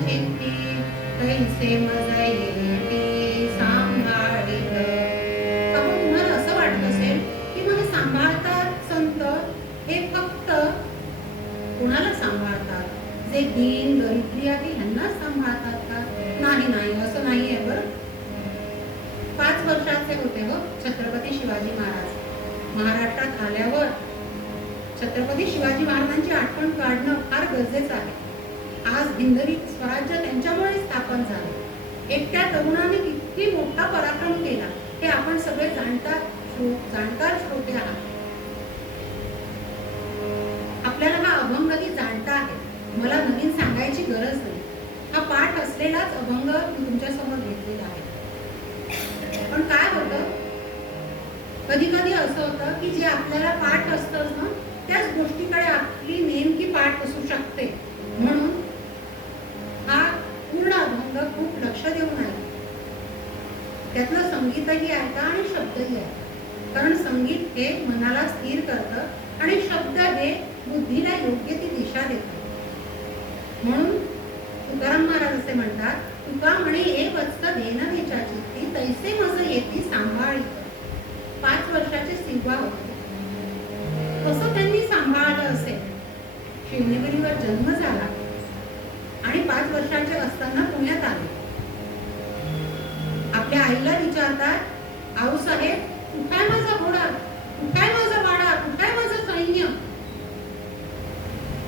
चित्ती, तैसे मज येती सांभाळित. आपण तुम्हाला असं वाटत असेल की मला सांभाळतात संत हे फक्त कुणाला सांभाळतात, जे दीन दरिद्री आहे ह्यांना सांभाळतात का? नाही नाही, असं नाही आहे बरं. 5 वर्षाचे होते हो छत्रपती शिवाजी महाराज. महाराष्ट्रात आल्यावर छत्रपती शिवाजी महाराजांची आठवण काढणं फार गरजेचं आहे. आज हिंदवी स्वराज्य त्यांच्यामुळे स्थापन झाले. एकट्या तरुणाने किती मोठा पराक्रम केला हे आपण सगळे जाणकार श्रोते आहात. आपल्याला हा अभंगही जाणता आहे, मला नवीन सांगायची गरज नाही. हा पाठ असलेलाच अभंग मी तुमच्या समोर घेतलेला आहे. पण काय होतं, कधी कधी असं होतं की जे आपल्याला पाठ असतं ना त्याच गोष्टीकडे आपली नेमकी पाठ असू शकते. म्हणून हा पूर्ण अभंग खूप लक्ष देऊन आहे. त्यातलं संगीतही ऐका आणि शब्दही ऐका, कारण संगीत हे मनाला स्थिर करतं आणि शब्द हे बुद्धीला योग्य ती दिशा देतात. म्हणून तुकाराम महाराज असे म्हणतात, तुका म्हणे ए वत्स धेनवेच्या चित्ती, तैसे मज येती सांभाळित. 5 वर्षाचे सिंबा होते. कसं त्यांनी सांभाळलं असेल. शिवनेरीवर जन्म झाला आणि 5 वर्षाचे असताना पुण्यात आले. आपल्या आईला विचारतात, आऊसाहेब कुठाय माझा घोडा, कुठाय माझा वाडा, कुठाय माझं सैन्य.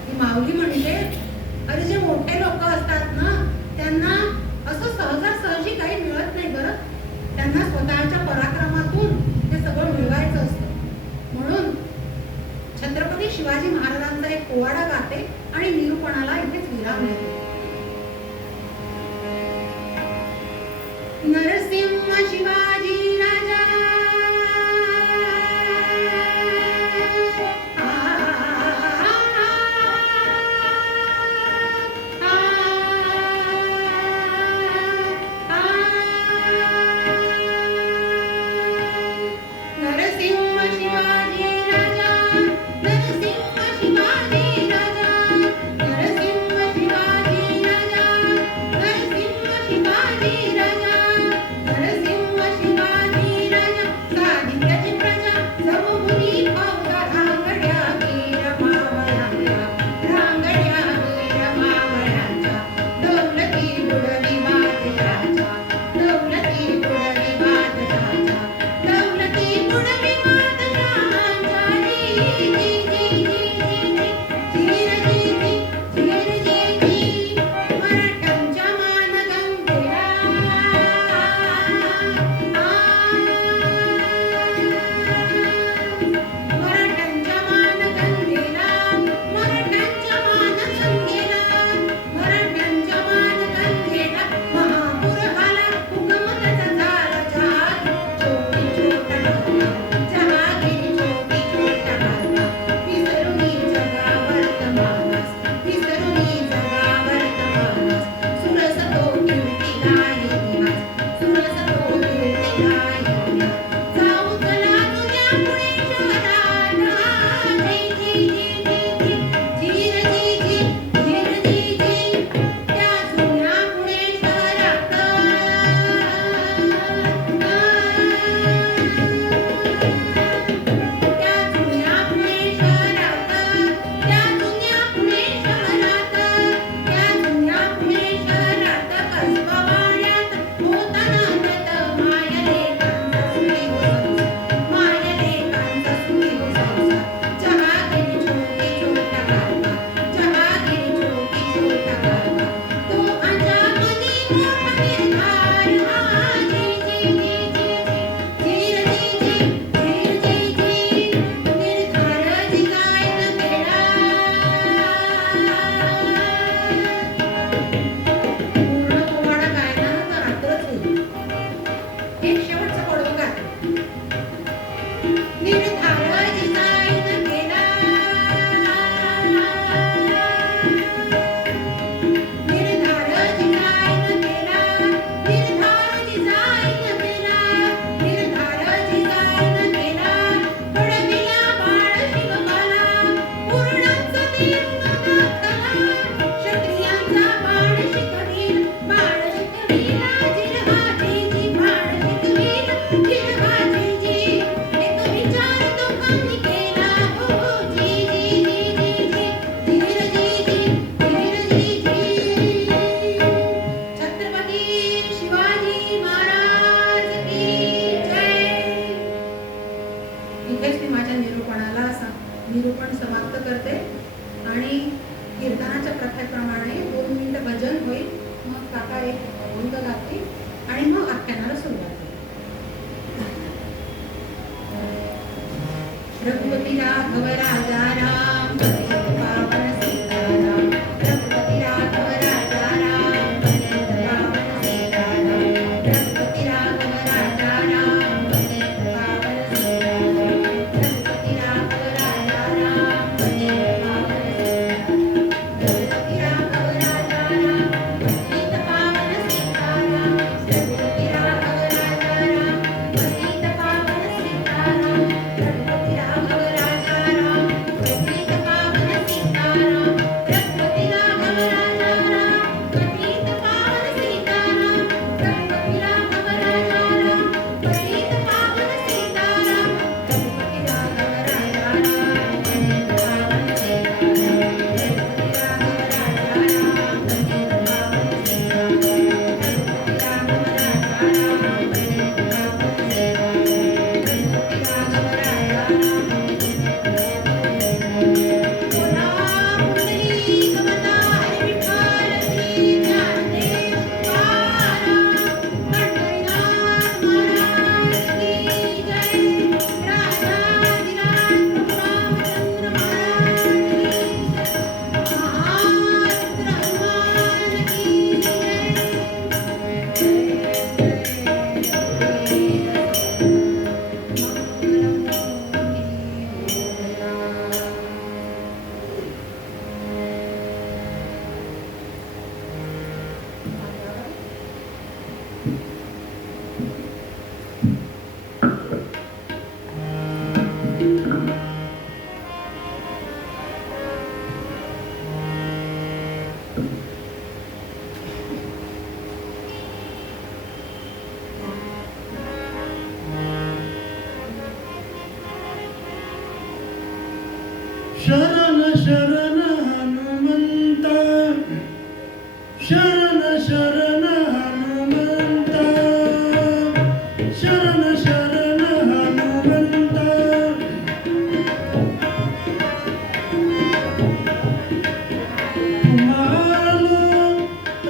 ही माऊली म्हणजे, अरे जे मोठे लोक असतात ना त्यांना असं सहजासहजी काही मिळत नाही बरं. त्यांना स्वतःच्या पराक्रमातून ते सगळं मिळवायचं असतं. म्हणून छत्रपती शिवाजी महाराजांचा एक पोवाडा गाते आणि निरूपणाला इथेच विराम देते. नरसिंह शिवाजी राजा निरूपण समाप्त करते आणि कीर्तनाच्या प्रथेप्रमाणे 2 मिनिटं भजन होईल. मग काका एक अभंग गातील आणि मग आख्यानाला सुरुवात होईल. रघुपती राघव राजा राम पतित पावन सीताराम. रघुपती राघव राजा राम पतित पावन सीताराम. रघुपती राघव राजा राम पतित पावन सीताराम. रघुपती राघव राजा राम पतित पावन सीताराम. रघुपती राघव राजा राम पतित पावन सीताराम. रघुपती राघव राजा राम पतित पावन सीताराम. रघुपती राघव राजा राम पतित पावन सीताराम. रघुपती राघव राजा राम पतित पावन सीताराम. रघुपती राघव राजा राम पतित पावन सीताराम. रघुपती राघव राजा राम पतित पावन सीताराम. रघुपती राघव राजा राम पतित पावन सीताराम. रघुपती राघव राजा राम पतित पावन सीताराम. रघुपती राघव राजा बोला पुंडलिक अवतार विठ्ठल श्री ज्ञानदेव तुकाराम. पंढरीनाथ महाराज की जय. राजाधिराज प्रभू रामचंद्र महाराज की जय. महारुद्र हनुमान की शरण शरण हनुमंता, शरण शरण हनुमंता, शरण शरण हनुमंता. तुम्हालो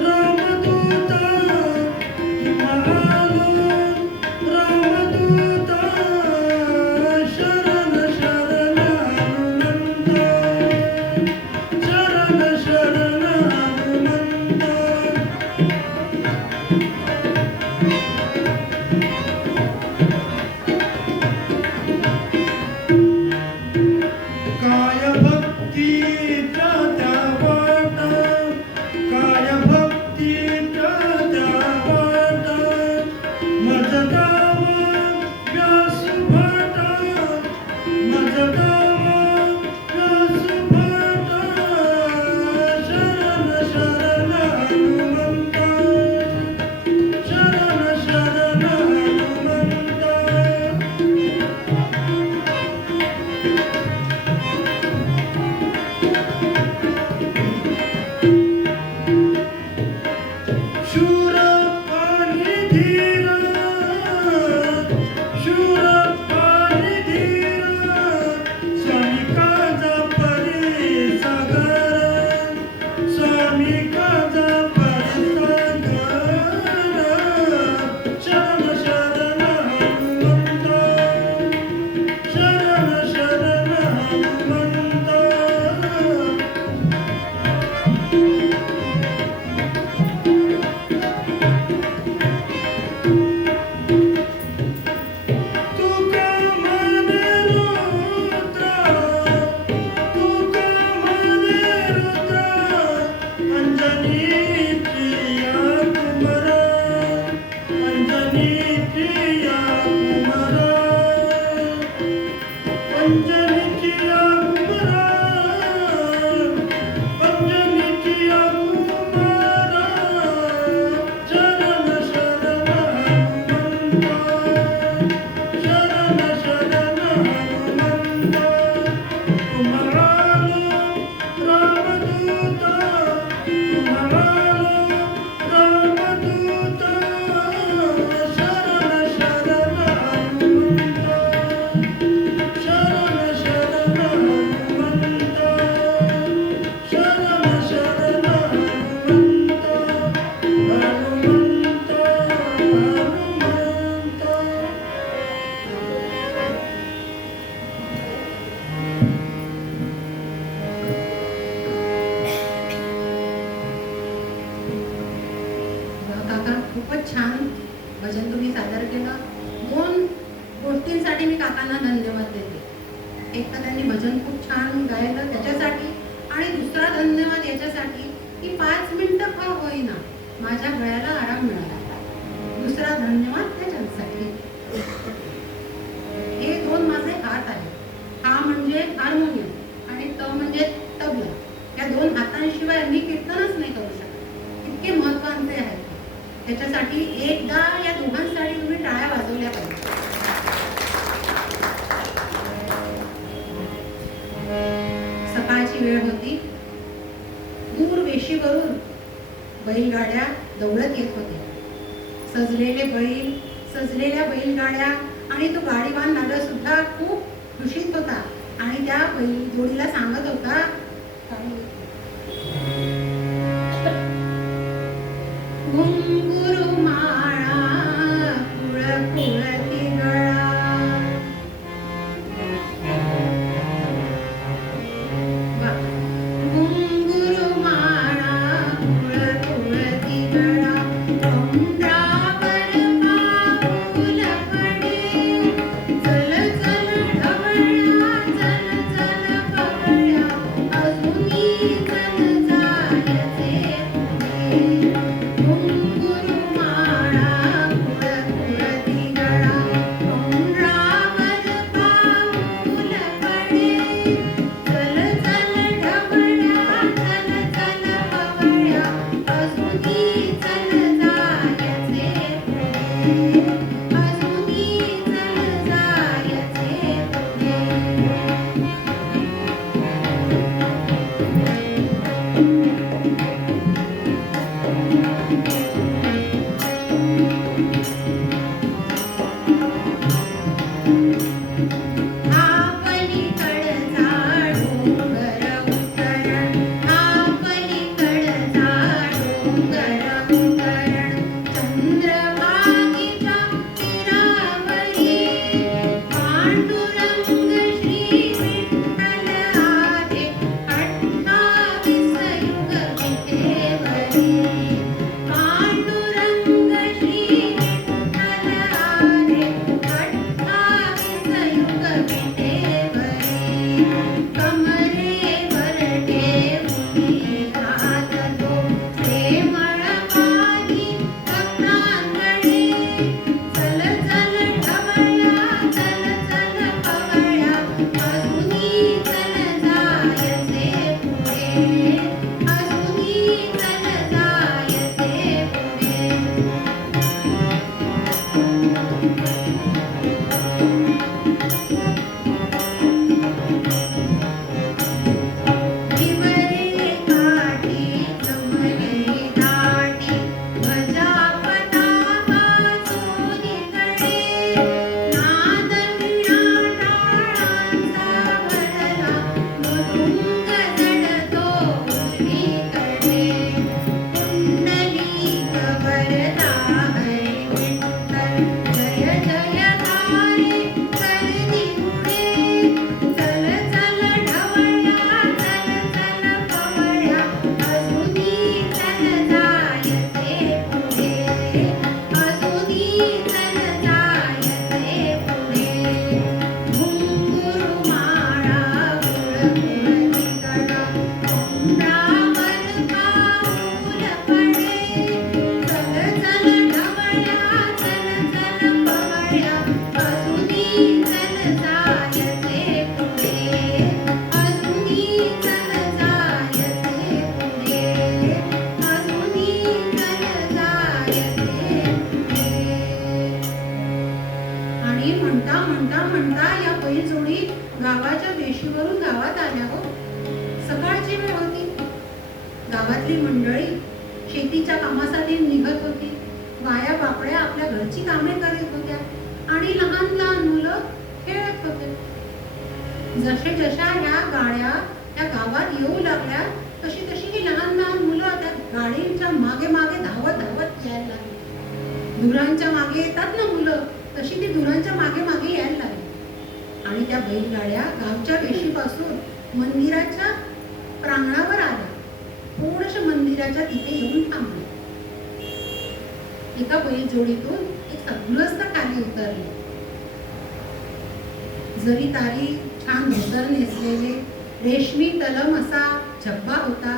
रामदूता, तुम्हालो रामदूता. शरण शरण हनुमंता, शरण शरण हनुमंता. काय भक्तीच्या त्या वाटा, काय भक्तीच्या त्या वाटा. मज गावा व्यास भाटा, मज गावा व्यास भाटा. शरण शरण हनुमंता, शरण शरण हनुमंता. भजन तुम्ही सादर केलं. 2 गोष्टींसाठी मी काकांना धन्यवाद देते. एक तर त्यांनी भजन खूप छान गायलं त्याच्यासाठी, आणि दुसरा धन्यवाद याच्यासाठी की 5 मिनिटं का होईना माझ्या गळ्याला आराम मिळाला. दुसरा धन्यवाद त्याच्यासाठी. हे 2 माझे हात आहेत. हा म्हणजे हार्मोनियम आणि त म्हणजे तबला. या 2 हातांशिवाय मी कीर्तनच नाही करू शकत. इतके महत्वाचे आहेत. त्याच्यासाठी एकदा या दोघांसाठी तुम्ही टाळ्या वाजवल्या पाहिजे. सकाळची वेळ होती. दूर वेशीवरून बैलगाड्या दौडत येत होत्या. सजलेले बैल, सजलेल्या बैलगाड्या, आणि तो गाडीवान दादा सुद्धा खूप खुशीत होता आणि त्या बैल जोडीला सांगत होता, घुंगुरू माळा कुळ कुळती गळा. घुंगुरू माळा कुळ कुळती गळा. डोंगरावर पाऊल पडे, चल चल ढवळ्या, चल चल पवळ्या, अजूनी चल जायचे पुढे. घुंगुरू माळा कुळ कुळती गळा. डोंगरावर पाऊल पडे, चल चल ढवळ्या, चल चल पवळ्या, अजूनी चल जायचे पुढे, अजूनी चल जायचे हा पलीकडचा डोंगर उतरण, हा पलीकडचा डोंगर उतरण. चंद्रभागेच्या तीरावरी पांडुरंग श्री विठ्ठल आहे, 28 युग विटेवरी. पांडुरंग श्री विठ्ठल आहे, 28 युग विटेवरी. कमरेवर ठेवून हात तो प्रेमळ पाणी भक्तांकडे. चल चल ढवळ्या, चल चल पवळ्या, अजूनी चल जायचे पुढे, अजूनी चल जायचे पुढे. विवरे काठी जमले दाटी, ध्वजा पताका दोन्हीकडे. नाद वीणा टाळांचा भरला, मृदुंग जडतो उजवीकडे. पुंडलिक वरदा हरी विठ्ठल, जय जयकारे करती पुढे. चल चल ढवळ्या, चल चल पवळ्या, अजूनी चल जायचे पुढे, अजूनी चल जायचे पुढे. घुंगुरू माळा कुळ कुळती गळा. डोंगरावर पाऊल पडे, चल चल ढवळ्या, चल चल पवळ्या, अजूनी चल जायचे पुढे, अजूनी चल जायचे पुढे, अजूनी चल जायचे पुढे. आणि म्हणता म्हणता म्हणता या बैलजोडी गावाच्या वेशीवरून गावात आल्या हो. सकाळची वेळ होती. गावातली मंडळी शेतीच्या कामासाठी निघत होती. बाया बापड्या आपल्या घरची कामे करीत होत्या आणि लहान लहान मुलं खेळत होते. जसे जशा ह्या गाड्या त्या गावात येऊ लागल्या, तशी तशी ही लहान लहान मुलं त्या गाडीच्या मागे मागे धावत धावत यायला लागली. धुरांच्या मागे येतात ना मुलं, तशी ती धुरांच्या मागे मागे यायला लागली. आणि त्या बैलगाड्या गावच्या वेशीपासून मंदिराच्या प्रांगणावर आल्या. थोडंसं मंदिराच्या तिथे येऊन थांबले. एका बैलजोडीतून एक सद्गृहस्थ खाली उतरले. जरी तारी छान धोतर नेसलेले, रेशमी तलम असा झब्बा होता,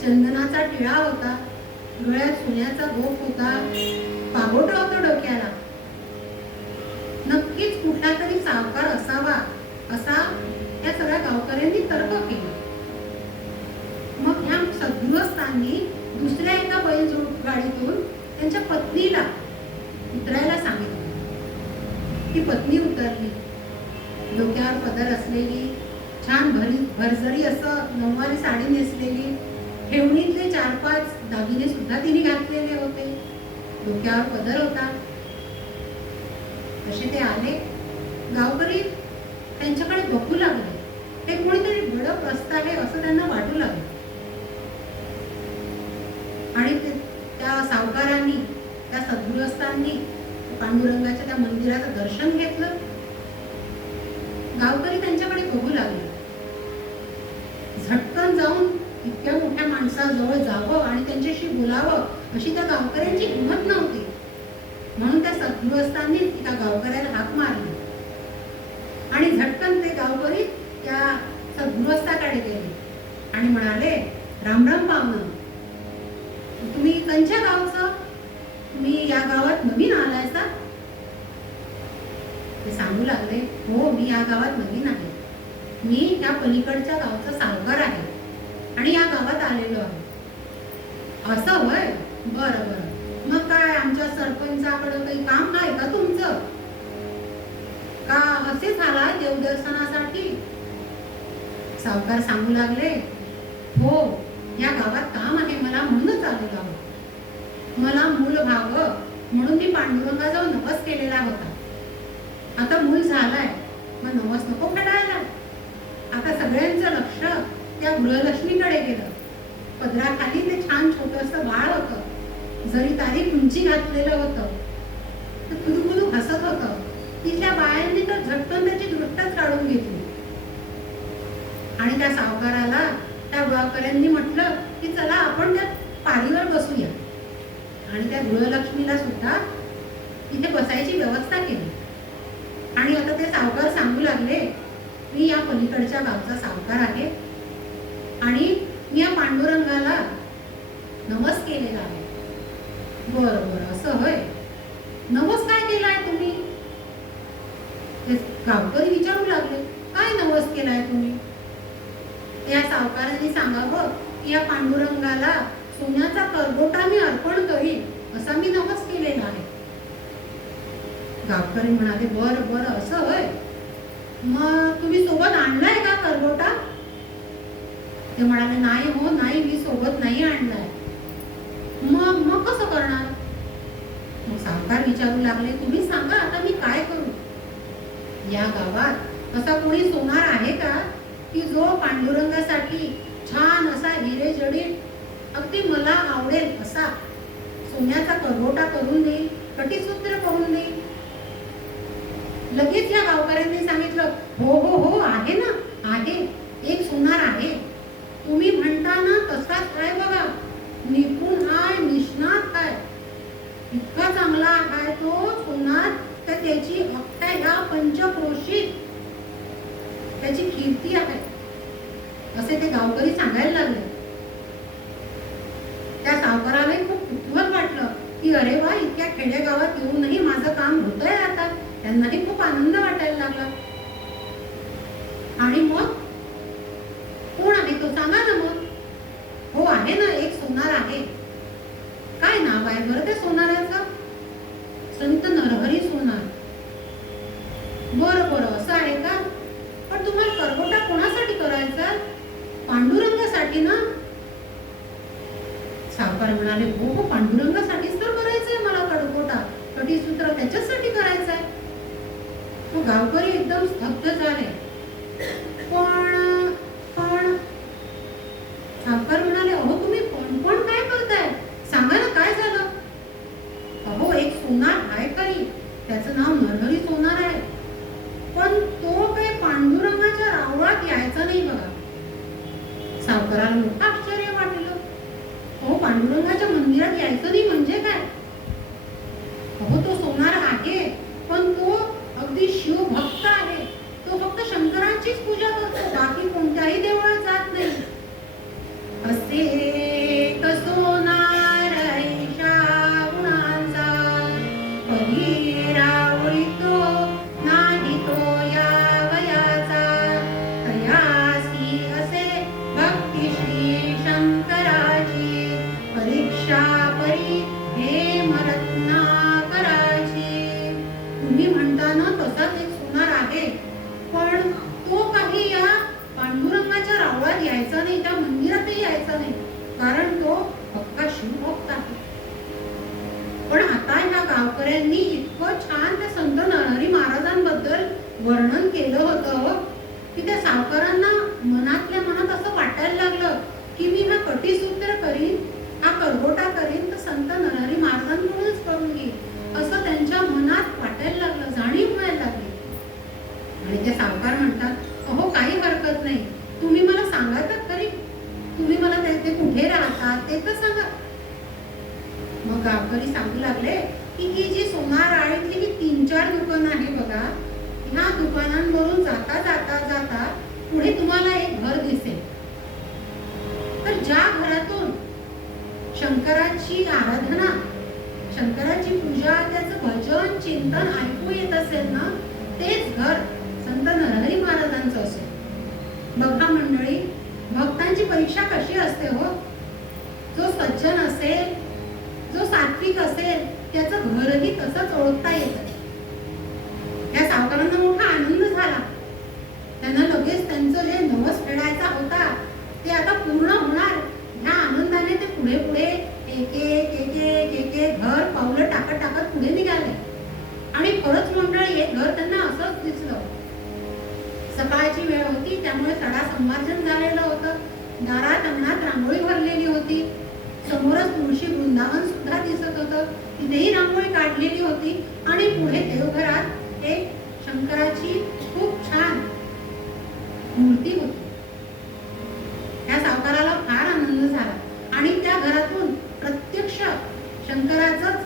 चंदनाचा टिळा होता, डोळ्यात सोन्याचा गोफ होता, पागोटा होता डोक्याला. नक्कीच कुठला तरी सावकार असावा असा या सगळ्या गावकऱ्यांनी तर्क केला. मग ह्या सद्गृहस्थांनी दुसऱ्या एका बैलगाडीतून त्यांच्या पत्नीला उतरायला सांगितलं. ती पत्नी उतरली. डोक्यावर पदर असलेली, छान भरजरी असं नऊवारी साडी नेसलेली, ठेवणीतले 4-5 दागिने सुद्धा तिने घातलेले होते, डोक्यावर पदर होता. तसे ते आले. गावकरी त्यांच्याकडे बघू लागले. ते कोणीतरी बड प्रस्त आहे असं त्यांना वाटू लागलं. आणि त्या सावकारांनी, त्या सद्गृहस्थांनी पांडुरंगाच्या त्या मंदिराचं दर्शन घेतलं. गावकरी त्यांच्याकडे बघू लागले. झटकन जाऊन इतक्या मोठ्या माणसाजवळ जावं आणि त्यांच्याशी बोलावं अशी त्या गावकऱ्यांची हिंमत नव्हती. म्हणून त्या सद्गृहस्थांनी त्या गावकऱ्याला हाक मारली आणि झटकन ते गावकरी त्या सद्गृहस्थाकडे गेले आणि म्हणाले, राम राम पाहुणं, तुम्ही कंच्या गावचं? तुम्ही या गावात नवीन आलायसा? ते सांगू लागले, हो मी या गावात नवीन आहे. मी त्या पलीकडच्या गावचा सावकार आहे आणि या गावात आलेलो आहे. असं होय, बरं बरं. मग काय आमच्या सरपंचाकडे काही काम आहे का तुमचं? का असेच आला देवदर्शनासाठी? सावकार सांगू लागले, हो या गावात काम आहे मला म्हणूनच आलेलो आहोत. मला मूल व्हावं म्हणून मी पांडुरंगाजवळ नवस केलेला होता. आता मूल झालाय, मग नवस नको फेडायला. आता सगळ्यांचं लक्ष त्या गृहलक्ष्मीकडे गेलं. पदराखाली ते छान छोटंसं बाळ होतं. जरी तारीख उंची घातलेलं होतं, तर कुदुकुदू हसत होतं. तिथल्या बायांनी तर झटकन त्याची दृष्टच काढून घेतली. आणि त्या सावकाराला त्या गावकऱ्यांनी म्हटलं की चला आपण त्या पारीवर बसूया. आणि त्या गृहलक्ष्मीला सुद्धा तिथे बसायची व्यवस्था केली. आणि आता ते सावकार सांगू लागले, मी या पलीकडच्या गावचा सावकार आहे आणि मी या पांडुरंगाला नवस केलेला आहे. बरं बरं, असं होय. नवस काय केलाय तुम्ही? ते गावकरी विचारू लागले, काय नवस केलाय तुम्ही? या सावकारांनी सांगावं की या पांडुरंगाला सोन्याचा करगोटा मी अर्पण करीन असा मी नवस केलेला आहे. गावकरी म्हणाले, बरं बरं, असं होय. मग तुम्ही सोबत आणलाय का करगोटा? ते म्हणाले, नाही हो नाही, मी सोबत नाही आणलाय. मग मग कसं करणार? मग सावकार विचारू लागले, तुम्ही सांगा आता मी काय करू? या गावात असा कोणी सोनार आहे का की जो पांडुरंगासाठी छान असा हिरे जडीत अगदी मला आवडेल असा सोन्याचा करगोटा करून देईल, कटीसूत्र करून देईल? लगेच या गावकऱ्यांनी सांगितलं, हो हो हो, आहे ना, आहे, एक सोनार आहे. तुम्ही म्हणता ना तसाच आहे बघा, निपुण आहे, निष्णात आहे, इतका चांगला आहे तो सोनार तर त्याची अख्ख्या ह्या पंचक्रोशीत त्याची कीर्ती आहे असे ते गावकरी सांगायला लागले. त्या सावकारालाही खूप कुतूहल वाटलं की अरे वा, इतक्या खेडेगावात येऊनही माझं काम होतंय. आता त्यांनाही खूप आनंद वाटायला लागला. आणि मग कोण आहे तो सांगा ना. मग हो आहे ना, एक सोनार आहे. काय नाव आहे बरं त्या सोनाराचं? संत नरहरी सोनार. बरं बरं, असं आहे का? पण तुम्हाला करगोटा कोणासाठी करायचा? पांडुरंगासाठी ना? सावकार म्हणाले, हो हो, पांडुरंगासाठीच तर करायचंय मला करगोटा, कटीसूत्र त्याच्यासाठी करायचंय. तो गावकरी एकदम स्तब्ध झाले. पण पण सावकार म्हणाले, अहो तुम्ही पण काय करताय? सांगा ना काय झालं? अहो एक सोनार आहे खरी, त्याचं नाव नरहरी सोनार आहे, पण तो काही पांडुरंगाच्या रावळात यायचा नाही बघा. सावकाराला मोठं आश्चर्य वाटलं. हो, पांडुरंगाच्या मंदिरात यायचं नाही म्हणजे काय? कुठल्याही देवळात जात नाही. असे कसोनार ऐशा गुणांचा, परी रावळितो नाही तो या वयाचा. तयासी असे भक्ती श्री शंकराची, परीक्षा परी हेमरत्ना कराची. तुम्ही म्हणता ना तसाच एक सोनार आहे, पण तो काही या पांडुरंगाच्या रावळात यायचा नाही, त्या मंदिरातही यायचा नाही, कारण तो पक्का शिवभक्त आहे. पण आता ह्या गावकऱ्यांनी इतकं छान त्या संत नरहरी महाराजांबद्दल वर्णन केलं होतं की त्या सावकारांना मनातल्या मनात असं वाटायला लागलं की मी हा कटीसूत्र करीन, हा करगोटा करीन तर संत नरहरी महाराजांकडूनच करून घेईन, असं त्यांच्या मनात वाटायला लागलं, जाणीव व्हायला लागली. आणि ते सावकार म्हणतात, अहो काही हरकत नाही, तुम्ही मला सांगा तर खरी, तुम्ही मला ते कुठे राहतात ते तर सांगा. मग गावकरी सांगू लागले की ही जी सोनार आळीतली ही 3-4 दुकानं आहे बघा, ह्या दुकानांवरून जाता जाता जाता पुढे तुम्हाला एक घर दिसेल. तर ज्या घरातून शंकराची आराधना, शंकराची पूजा, त्याचं भजन चिंतन ऐकू येत असेल ना, तेच घर संत नरहरी महाराजांचं असेल. बघा मंडळी, भक्तांची परीक्षा कशी असते हो. जो सज्जन असेल, जो सात्विक असेल, त्याचं घरही तसंच ओळखता येतं. त्या सावकारांना मोठा आनंद झाला. त्यांना लगेच त्यांचं जे नवस फेडायचा होता ते आता पूर्ण होणार ह्या आनंदाने ते पुढे पुढे एक एक घर पावलं टाकत टाकत पुढे निघाले. आणि खरंच मंडळी एक घर त्यांना असंच दिसलं. सकाळची वेळ होती, त्यामुळे सडा संमार्जन झालेलं होतं. दारात अंगणात रांगोळी भरलेली होती. समोरच तुळशी वृंदावन सुद्धा दिसत होतं, तिथेही रांगोळी काढलेली होती. आणि पुढे देवघरात एक शंकराची खूप छान मूर्ती होती. त्या सावकाराला फार आनंद झाला आणि त्या घरातून प्रत्यक्ष शंकराचंच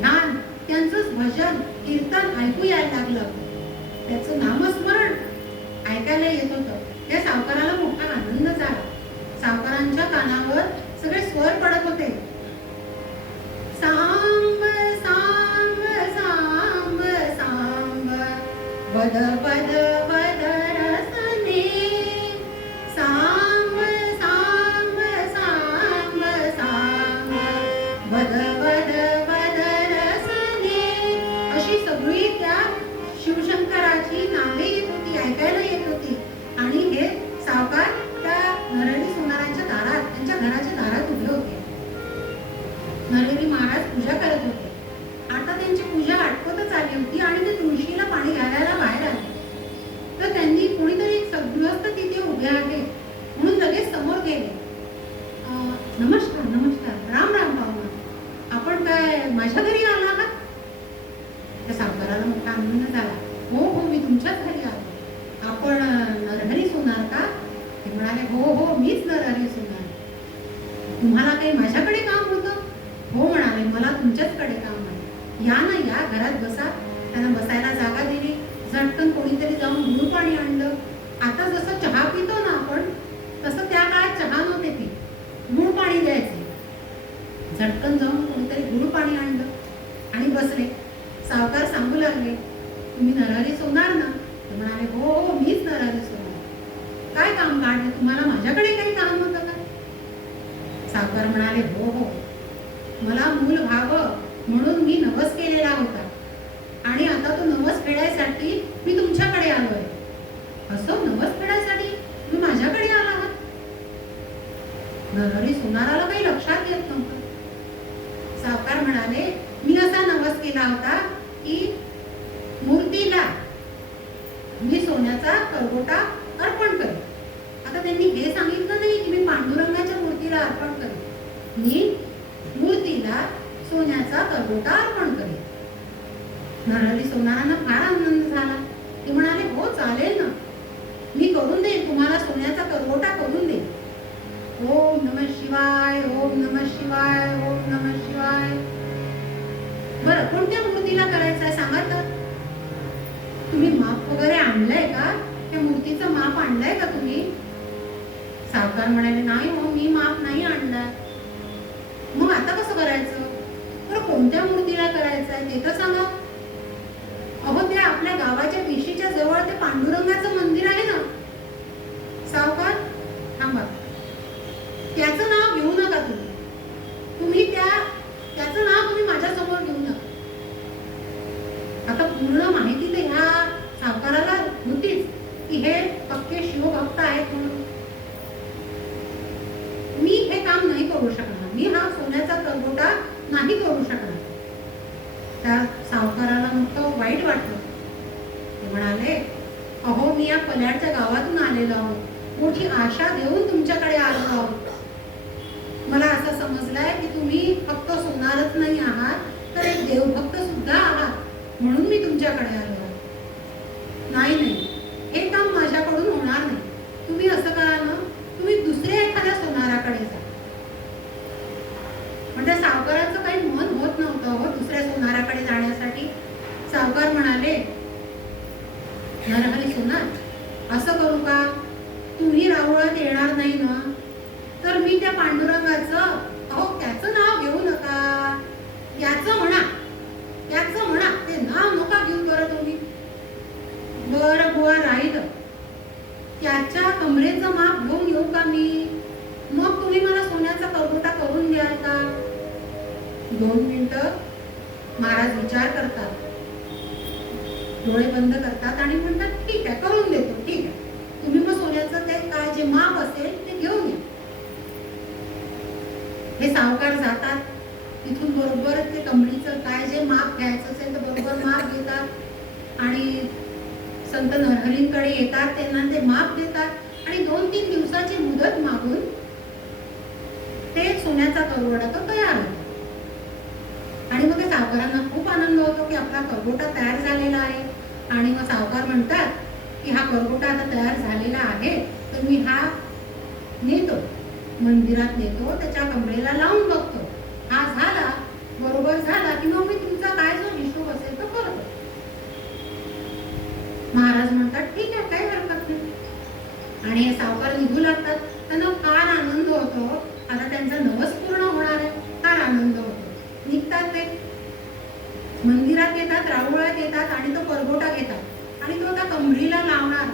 ध्यान, त्यांचंच भजन कीर्तन ऐकू यायला लागलं. त्याचं नामस्मरण ऐकायला येत होतं. त्या सावकाराला मोठा आनंद झाला. सावकारांच्या कानावर सगळे स्वर पडत होते. सांब सांब सांब सांब बद बद बद रसने, सांब सांब सांब सांब बद बद बद रसने, अशी सगळी त्या शिवशंकराची नावे येत होती, ऐकायला येत होती. आणि हे सावकार त्या नरहरी सोनारांच्या दारात, त्यांच्या घराच्या दारात उभे होते. नरहरी महाराज पूजा करत होते. आता त्यांची पूजा आटोपतच आली होती आणि ते तुळशीला पाणी घालायला बाहेर आले. तर त्यांनी कोणीतरी एक सद्गृहस्थ तिथे उभे आहे म्हणून लगेच समोर गेले. नमस्कार नमस्कार, राम राम पाहुणा, आपण काय माझ्या घरी आला आहात? त्या सावकाराला मोठा आनंद झाला. हो हो, मी तुमच्याच घरी आलो. आपण नरहरी सोनार का? ते म्हणाले, हो हो, मीच नरहरी सोनार. तुम्हाला काही माझ्याकडे काम होतं? हो म्हणाले, मला तुमच्याचकडे काम आहे. या ना, या घरात बसा. त्यांना बसायला जागा दिली. झटकन कोणीतरी जाऊन गुळ पाणी आणलं. आता जसं चहा पितो ना आपण, तसं त्या काळात चहा नव्हते पी, गुळ पाणी द्यायचे. झटकन जाऊन कोणीतरी गुळ पाणी आणलं आणि बसले. सावकार सांगू लागले, तुम्ही नरहरी सोनार ना? ते म्हणाले, हो हो, मीच नरहरी सोनार. काय काम काढले तुम्हाला? माझ्याकडे काही काम होतं का? सावकार म्हणाले, हो हो, मला मूल व्हावं म्हणून मी नवस केलेला होता आणि आता तो नवस फेडायसाठी मी तुमच्याकडे आलोय. असं नवस फेडायसाठी तुम्ही माझ्याकडे आला आहात? नरहरी सोनाराला काही लक्षात येत नव्हतं. सावकार म्हणाले, मी असा नवस केला होता की मूर्तीला मी सोन्याचा करगोटा अर्पण करेन. आता त्यांनी हे सांगितलं नाही की मी पांडुरंगाच्या मूर्तीला अर्पण करेन. मी मूर्तीला सोन्याचा करगोटा अर्पण करेन. नरहरी सोनारांना फार आनंद झाला. ते म्हणाले, हो चालेल ना, मी करून देईन, तुम्हाला सोन्याचा करगोटा करून देईन. ओम नमः शिवाय, ओम नमः शिवाय, ओम नमः शिवाय. बरं, कोणत्या मूर्तीला करायचं आहे सांगा तर? तुम्ही माप वगैरे आणलंय का? त्या मूर्तीचं माप आणलंय का तुम्ही? सावकार म्हणाले, नाही हो, मी माप नाही आणलाय. मग आता कसं करायचं? बरं, कोणत्या मूर्तीला करायचं आहे ते तर सांगा. अहो, ते आपल्या गावाच्या विशीच्या जवळ ते पांडुरंगाचं मंदिर आहे ना. सावकार, थांबा, त्याचं नाव घेऊ नका तुम्ही. त्याचं नाव तुम्ही माझ्यासमोर घेऊ नका. आता पूर्ण माहिती तर ह्या सावकाराला होतीच की हे पक्के शिवभक्त आहेत म्हणून. मी हे काम नाही करू शकणार. मी हा सोन्याचा करगोटा नाही करू शकणार. त्या सावकाराला मग वाईट वाटलं. ते म्हणाले, अहो, मी या पल्याडच्या गावातून आलेलो आहोत, मोठी आशा देऊन तुमच्याकडे आलो आहोत. मला असं समजलंय की तुम्ही फक्त सोनारच नाही आहात, तर एक देवभक्त सुद्धा आहात, म्हणून मी तुमच्याकडे आलो आहे. नाही, हे काम माझ्याकडून होणार नाही. तुम्ही असं करा ना, तुम्ही दुसऱ्या एखाद्या सोनाराकडे जा. म्हणजे सावकाराचं काही मन होत नव्हतं हो दुसऱ्या सोनाराकडे जाण्यासाठी. सावकार म्हणाले, नरहरी सोनार, असं करू का? तुम्ही रावळात येणार नाही ना, तर मी त्या पांडुरंगाचं, अहो, त्याचं नाव घेऊ नका, याचं म्हणा, ते नाव नका घेऊ बरं तुम्ही. बरं बुवा, राहिलं, त्याच्या कमरेचं माप घेऊन येऊ का मी? मग तुम्ही मला सोन्याचा करगोटा करून द्याल का? 2 मिनिटं महाराज विचार करतात, डोळे बंद करतात आणि म्हणतात, ठीक आहे, करून देतो, ठीक आहे. तुम्ही मग सोन्याचं ते काय जे माप असेल ते घेऊन या. हे सावकार जातात, तिथून बरोबर ते कमळीचं काय जे माप घ्यायचं असेल तर बरोबर माप घेतात आणि संत नरहरींकडे येतात, त्यांना ते माप देतात आणि 2-3 दिवसाची मुदत मागून ते सोन्याचा करगोटा तो तयार होतो. आणि मग ते सावकारांना खूप आनंद होतो की आपला करगोटा तयार झालेला आहे. आणि मग सावकार म्हणतात की हा करगोटा आता तयार झालेला आहे, तर मी हा नेतो, मंदिरात नेतो, त्याच्या कमरेला लावून बघतो. हा झाला, बरोबर झाला की मग मी तुमचा काय जो हिशोब असेल तो करतो. महाराज म्हणतात, ठीक आहे, काही हरकत नाही. आणि हे सावकार निघू लागतात. त्यांना फार आनंद होतो, आता त्यांचा नवस पूर्ण होणार आहे, फार आनंद होतो. निघतात ते मंदिरात येतात, राहुळात येतात आणि तो करगोटा घेतात आणि तो त्या कमरीला लावणार.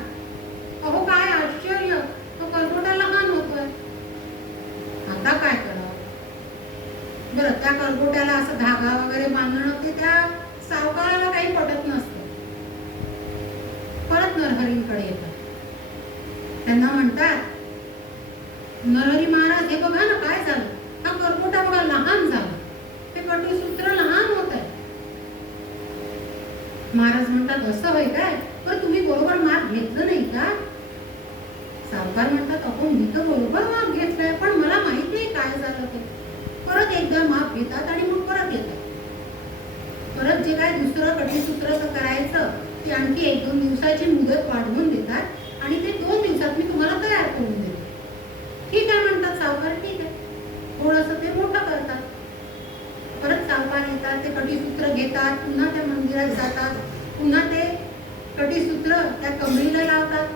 अहो, काय आश्चर्य, तो करगोटा लहान होतोय. आता काय करा? बरं, त्या करगोट्याला असं धागा वगैरे बांधणं ते त्या सावकाराला काही पटत नसतं. परत नरहरींकडे येतात. त्यांना म्हणतात, नरहरी महाराज, हे बघा ना काय झालं, हा करगोटा बघा लहान झाला, ते कटुसूत्र लहान होत आहे. महाराज म्हणतात, असं होय काय? पण तुम्ही बरोबर माप घेतलं नाही का? सावकार म्हणतात, अहो, मी तर बरोबर माप घेतलंय, पण मला माहित नाही काय झालं ते. परत एकदा माप घेतात आणि मग परत येतात. परत जे काय दुसरं कटुसूत्र करायचं ते आणखी 1-2 दिवसाची मुदत वाढवून देतात आणि ते 2 दिवसात मी तुम्हाला तयार करून देतो. ठीक आहे म्हणतात सावकार, ठीक आहे. थोडंसं ते मोठं करतात. परत सावकार येतात, ते कटीसूत्र घेतात, पुन्हा त्या मंदिरात जातात, पुन्हा ते कटीसूत्र त्या कमरीला लावतात.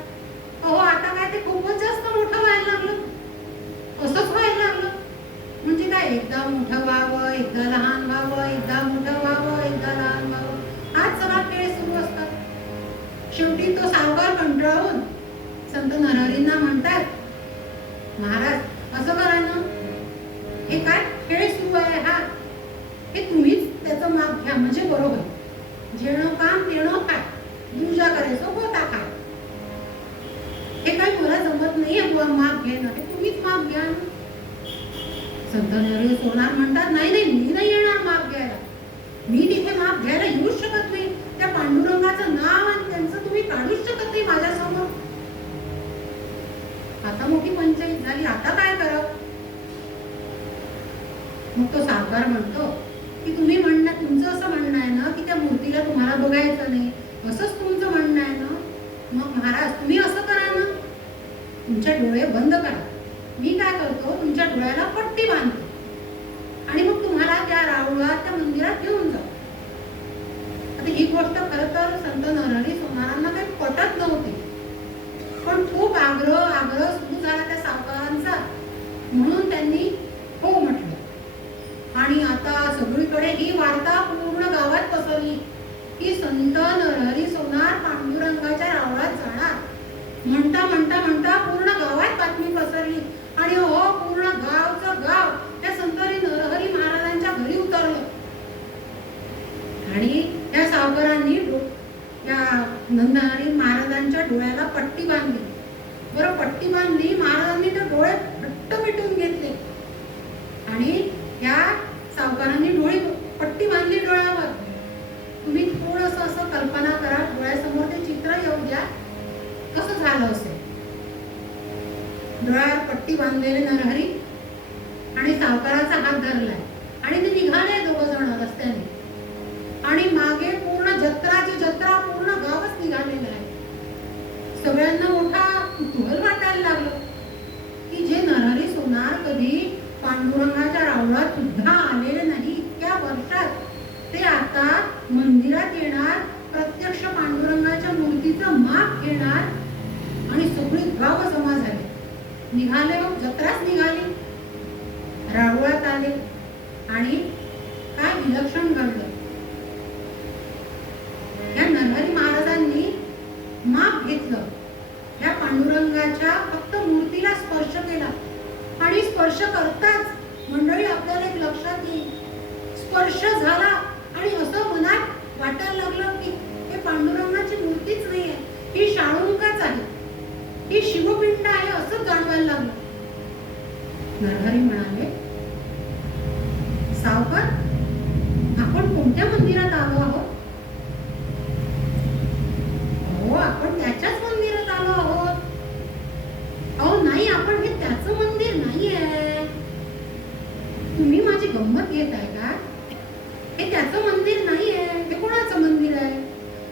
अहो, आता काय ते खूपच जास्त मोठं व्हायला लागलं. असंच व्हायला लागलं. म्हणजे काय, एकदा मोठं व्हावं, एकदा लहान व्हावं, एकदा मोठं व्हावं, एकदा लहान व्हावं, हाच सगळा खेळ सुरू असतात. शेवटी तो सावकार कंटाळून संत नरहरींना म्हणतात, महाराज, असं करा ना, हे काय खेळ सुरू आहे हा, हे तुम्हीच त्याचं माप घ्या, म्हणजे बरोबर. जेणं काम तेणं काय, पूजा करायचं होता काय, हे काही मला जमत नाहीये माप घेणं, हे तुम्हीच माप घ्या. संत नरहरी सोनार म्हणतात, नाही, मी नाही येणार माप घ्यायला. मी तिथे माप घ्यायला येऊच शकत नाही. त्या पांडुरंगाचं नाव आणि त्यांचं तुम्ही काढूच शकत नाही माझ्यासमोर. आता मोठी पंचायत झाली, आता काय करावं? मग तो सावकार म्हणतो की तुमचं असं म्हणणं आहे ना की त्या मूर्तीला तुम्हाला बघायचं नाही, असंच तुमचं म्हणणं आहे ना? मग महाराज, तुम्ही असं करा ना, तुमचे डोळे बंद करा. मी काय करतो, तुमच्या डोळ्याला पट्टी बांधतो आणि मग तुम्हाला त्या राहुळात त्या मंदिरात घेऊन जाऊ. आता ही गोष्ट खरं तर संत नरहरी सोनारांना काही पटत नव्हती. पण खूप आग्रह आग्रह सुरू झाला त्या सावकारांचा, म्हणून त्यांनी हो म्हटलं. आणि आता सगळीकडे ही वार्ता पूर्ण गावात पसरली की संत नरहरी सोनार पांडुरंगाच्या रावळात जाणार. म्हणता म्हणता म्हणता पूर्ण गावात बातमी पसरली आणि हो पूर्ण गावचं गाव त्या संत नरहरी महाराजांच्या घरी उतरलं. आणि त्या सावकारांनी त्या नरहरी महाराजांच्या डोळ्याला पट्टी बांधली. बरं, पट्टी बांधली, महाराजांनी ते डोळे घट्ट मिटून घेतले आणि त्या सावकारांनी पट्टी बांधली डोळ्यावर. तुम्ही थोडंसं असं कल्पना करा, डोळ्यासमोर ते चित्र येऊ द्या, कसं झालं असेल. डोळ्यावर पट्टी बांधलेले नरहरी आणि सावकाराचा हात धरलाय आणि ते निघाले दोघं जण रस्त्याने. आणि मागे पूर्ण जत्राची जत्रा, पूर्ण गावच निघालेलं आहे. सगळ्यांना मोठा कुतूहल वाटायला लागलं की जे नरहरी सोनार कधी पांडुरंगाच्या रावळात सुद्धा आलेले नाही इतक्या वर्षात, ते आता मंदिरात येणार, प्रत्यक्ष पांडुरंगाच्या मूर्तीचं माप घेणार. आणि सगळी गाव जमा झाले, निघाले, जत्राच निघाली, रावळात आले. आणि काय विलक्षण घडलं, या नरहरी महाराजांनी माप घेतलं, या पांडुरंगाच्या फक्त मूर्तीला स्पर्श केला. आणि स्पर्श करताच मंडळी आपल्याला एक लक्षात येईल, स्पर्श झाला आणि असं मनात वाटायला लागलं की हे पांडुरंगाची मूर्तीच नाहीये, ही शाळुंकाच आहे, ही शिवपिंड आहे, असं जाणवायला लागलं. नरहरी म्हणाले, सावकार, आपण कोणत्या मंदिरात आलो आहोत? हो, आपण त्याच्याच मंदिरात आलो आहोत. अहो नाही, आपण हे त्याचं मंदिर नाहीये. तुम्ही माझी गंमत घेताय का? हे त्याचं मंदिर नाहीये, हे कोणाचं मंदिर आहे?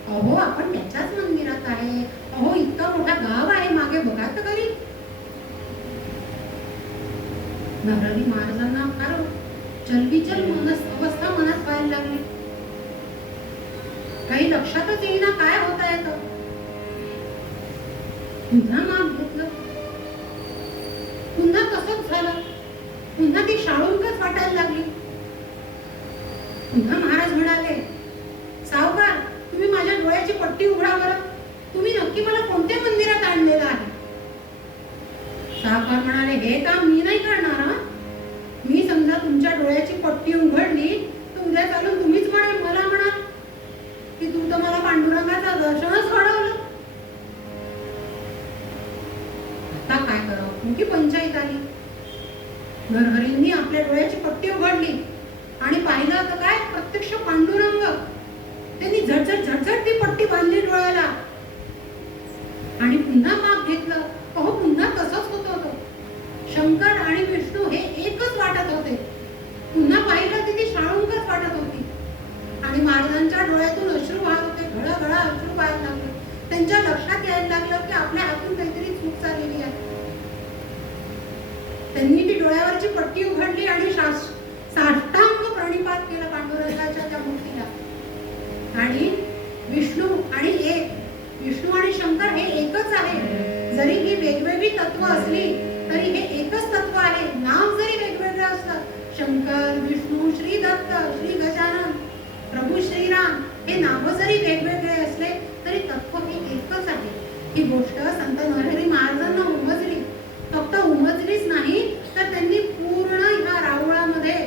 अहो आपण त्याच्याच मंदिरात आहे. अहो इतका मोठा गाव आहे मागे, बघा तर खरी. नरहरी महाराजांना फार चलबिचल अवस्था मनात व्हायला लागली. काही लक्षातच येईना काय होत आहे. तो पुन्हा माप घेतलं, पुन्हा तसंच झालं, पुन्हा ती शाळुंकच वाटायला लागली. पुन्हा महाराज म्हणाले, सावकार, तुम्ही माझ्या डोळ्याची पट्टी उघडा बरं, तुम्ही नक्की मला कोणत्या मंदिरात आणलेलं आहे? सावकार म्हणाले, हे काम मी नाही करणार. मी समजा तुमच्या डोळ्याची पट्टी उघडली तर उद्या चालून तुम्हीच मला म्हणाल की तू तर मला पांडुरंगाचं दर्शनच घडवलं. आता काय करावं, मोठी पंचायत आली. नरहरींनी आपल्या डोळ्याची पट्टी उघडली आणि पाहिलं तर काय, प्रत्यक्ष पांडुरंग. त्यांनी झटझट झटझट ती पट्टी बांधली डोळ्याला आणि पुन्हा माप घेतलं. अहो पुन्हा तसंच होत होतं. शंकर आणि विष्णू हे एकच वाटत होते. पुन्हा पाहिलं ती शाळुंकच वाटत होती. आणि महाराजांच्या डोळ्यातून अश्रू वाहत होते, घळघळा अश्रू व्हायला लागले. त्यांच्या लक्षात यायला लागलं की आपल्या हातून काहीतरी चूक झालेली आहे. त्यांनी ती डोळ्यावरची पट्टी उघडली आणि साष्टांग प्रणिपात केला पांडुरंगाच्या त्या मूर्तीला. आणि विष्णू आणि शंकर हे एकच आहे. जरी ही वेगवेगळी तत्व असली तरी हे एकच तत्व आहे. नाव जरी वेगवेगळं असलं, शंकर, विष्णू, श्री दत्त, श्री गजानन, प्रभू श्रीराम, हे नाव जरी वेगवेगळे असले तरी तत्व हे एकच आहे. ही गोष्ट संत नरहरी महाराजांना उमजली. फक्त उमजलीच नाही तर त्यांनी पूर्ण ह्या रावळामध्ये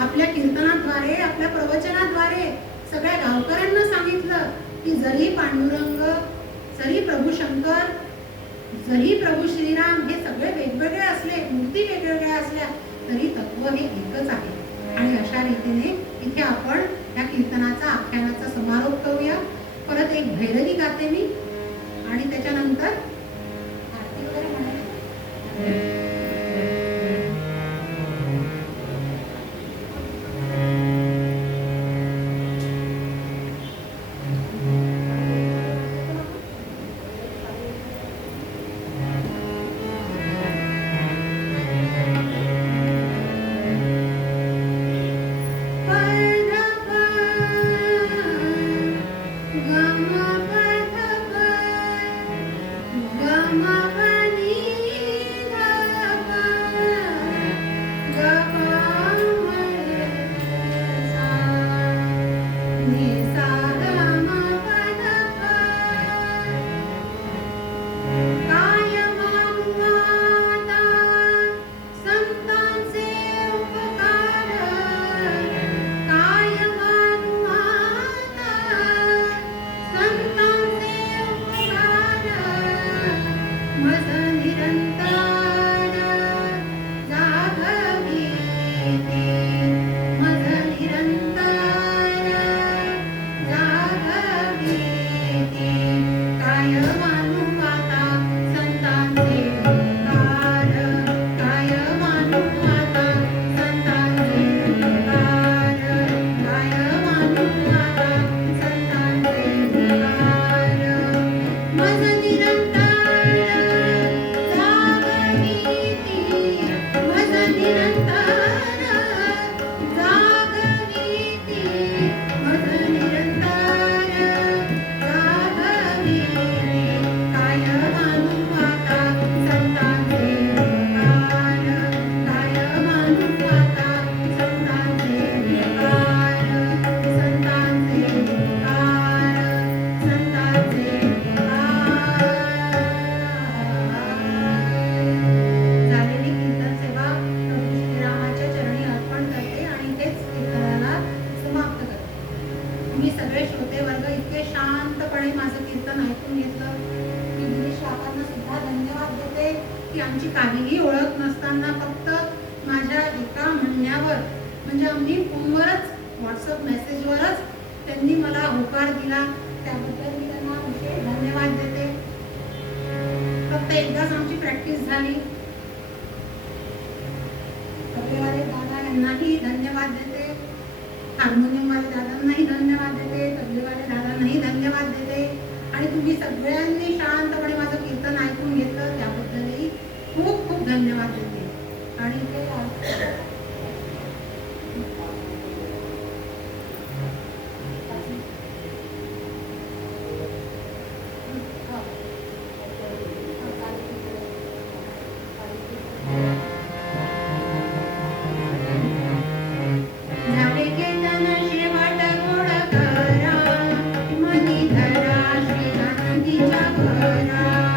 आपल्या कीर्तनाद्वारे, आपल्या प्रवचनाद्वारे सगळ्या गावकऱ्यांना सांगितलं की जरी पांडुरंग, जरी प्रभू शंकर, जरी प्रभू श्रीराम हे सगळे वेगवेगळे असले, मूर्ती वेगवेगळ्या असल्या तरी तत्व हे एकच आहे. आणि अशा रीतीने इथे आपण या कीर्तनाचा, आख्यानाचा समारोप करूया. परत एक भैरवी गाते मी आणि त्याच्यानंतर आरती वगैरे म्हणायची. झालेली कीर्तन सेवा प्रभू श्रीरामाच्या चरणी अर्पण करते आणि तेच कीर्तनाला समाप्त करते. तुम्ही सगळे श्रोते वर्ग इतके शांतपणे माझं कीर्तन ऐकून घेतलं की गिरीश काकांना सुद्धा धन्यवाद देते की आमची काहीही ओळख नसताना फक्त माझ्या एका म्हणण्यावर म्हणजे आम्ही फोनवरच व्हॉट्सअप मेसेजवरच त्यांनी मला होकार दिला, त्याबद्दल मी त्यांना विशेष धन्यवाद देते. फक्त एकदाच आमची प्रॅक्टिस झाली. तबलेवाले दादा यांनाही धन्यवाद देते, हार्मोनियमवाले दादांनाही धन्यवाद देते, तबलेवाले दादांनाही धन्यवाद देते आणि तुम्ही सगळ्यांनी शांतपणे माझं कीर्तन ऐकून घेतलं त्याबद्दलही खूप खूप धन्यवाद देते. आणि ते झाले कीर्तन शेवट गोड करा, मनी धरा श्री आनंदीच्या घरा.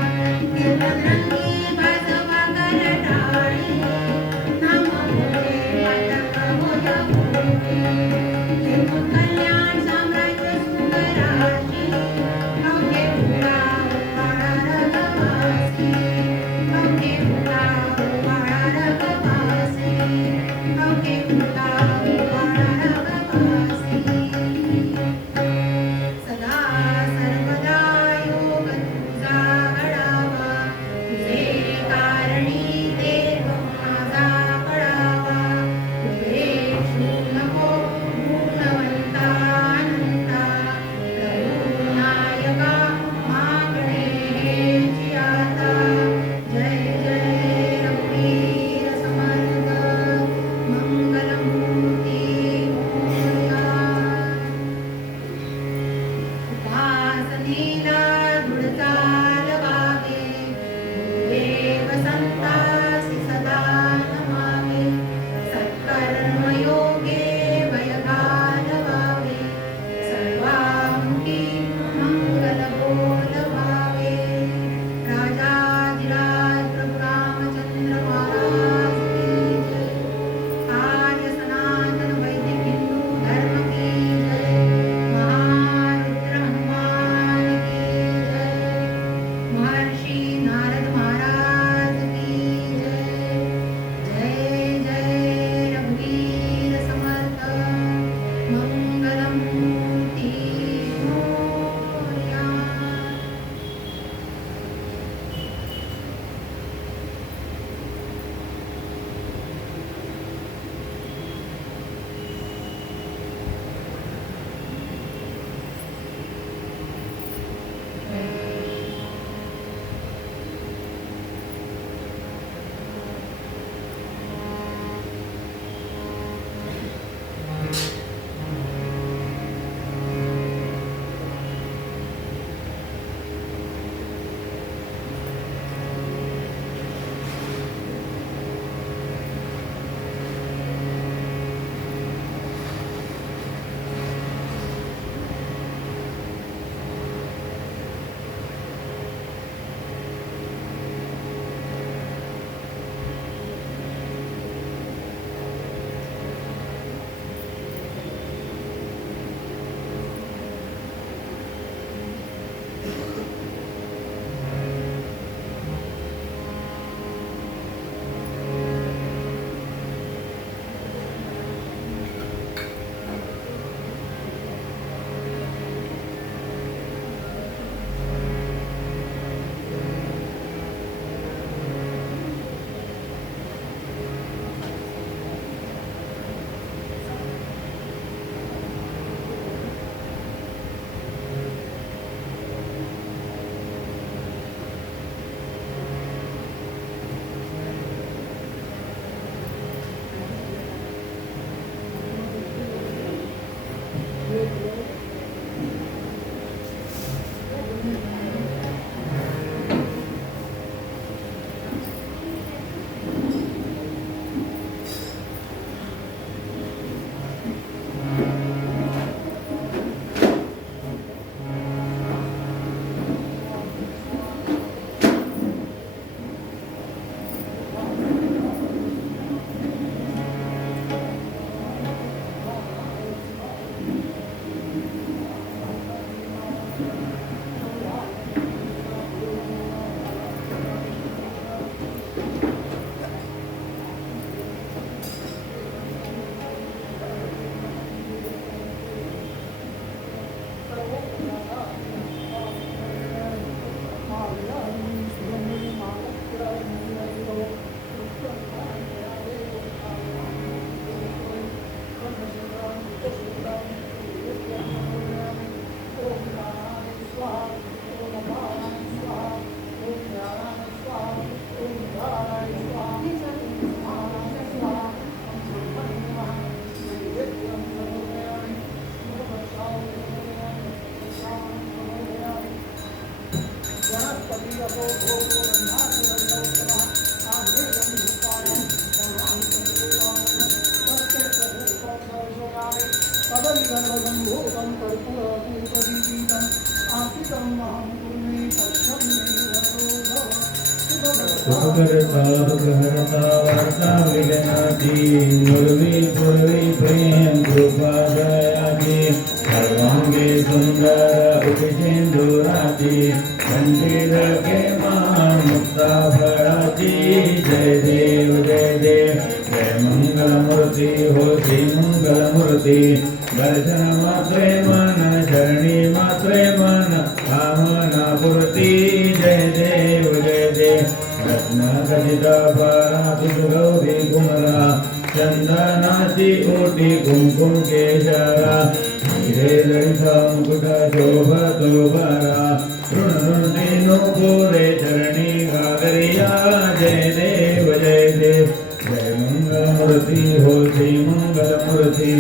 सुखकर्ता दुःखहर्ता वार्ता विघ्नाची मुरली पूर्वी प्रेम कृपा दयाची सर्वांगे सुंदर उपसेंदुराची कंठी झळके मुक्ता फळाची जय देव जय देव जय मंगलमूर्ती होती मंगलमूर्ती दर्शन मात्रे मन शरणी मात्रे मन कामना पूर्ती जय देव जय देव रत्नखचित परा गौरी कुमरा चंदनाची ओटी कुंकुम केशरा हिरे ललित मुकुट शोभतो बरा ऋणनुती नुपुरे चरणी गागरिया जय देव जय देव जय मंगलमूर्ती होती मंगलमूर्ती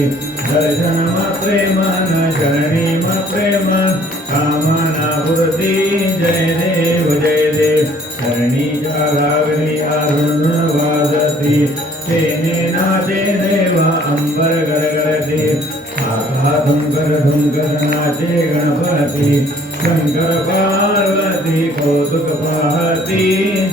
दर्शन मात्रे मन शरणी मात्रे मन कामना पूर्ती जय देव जय देव शरणीच्या गागरिया ऋण वाजती तेने नाचे देवा अंबर गडगडते आकाश धुंकर नाचे गणपती शंकर पार्वती कौतुक पाहती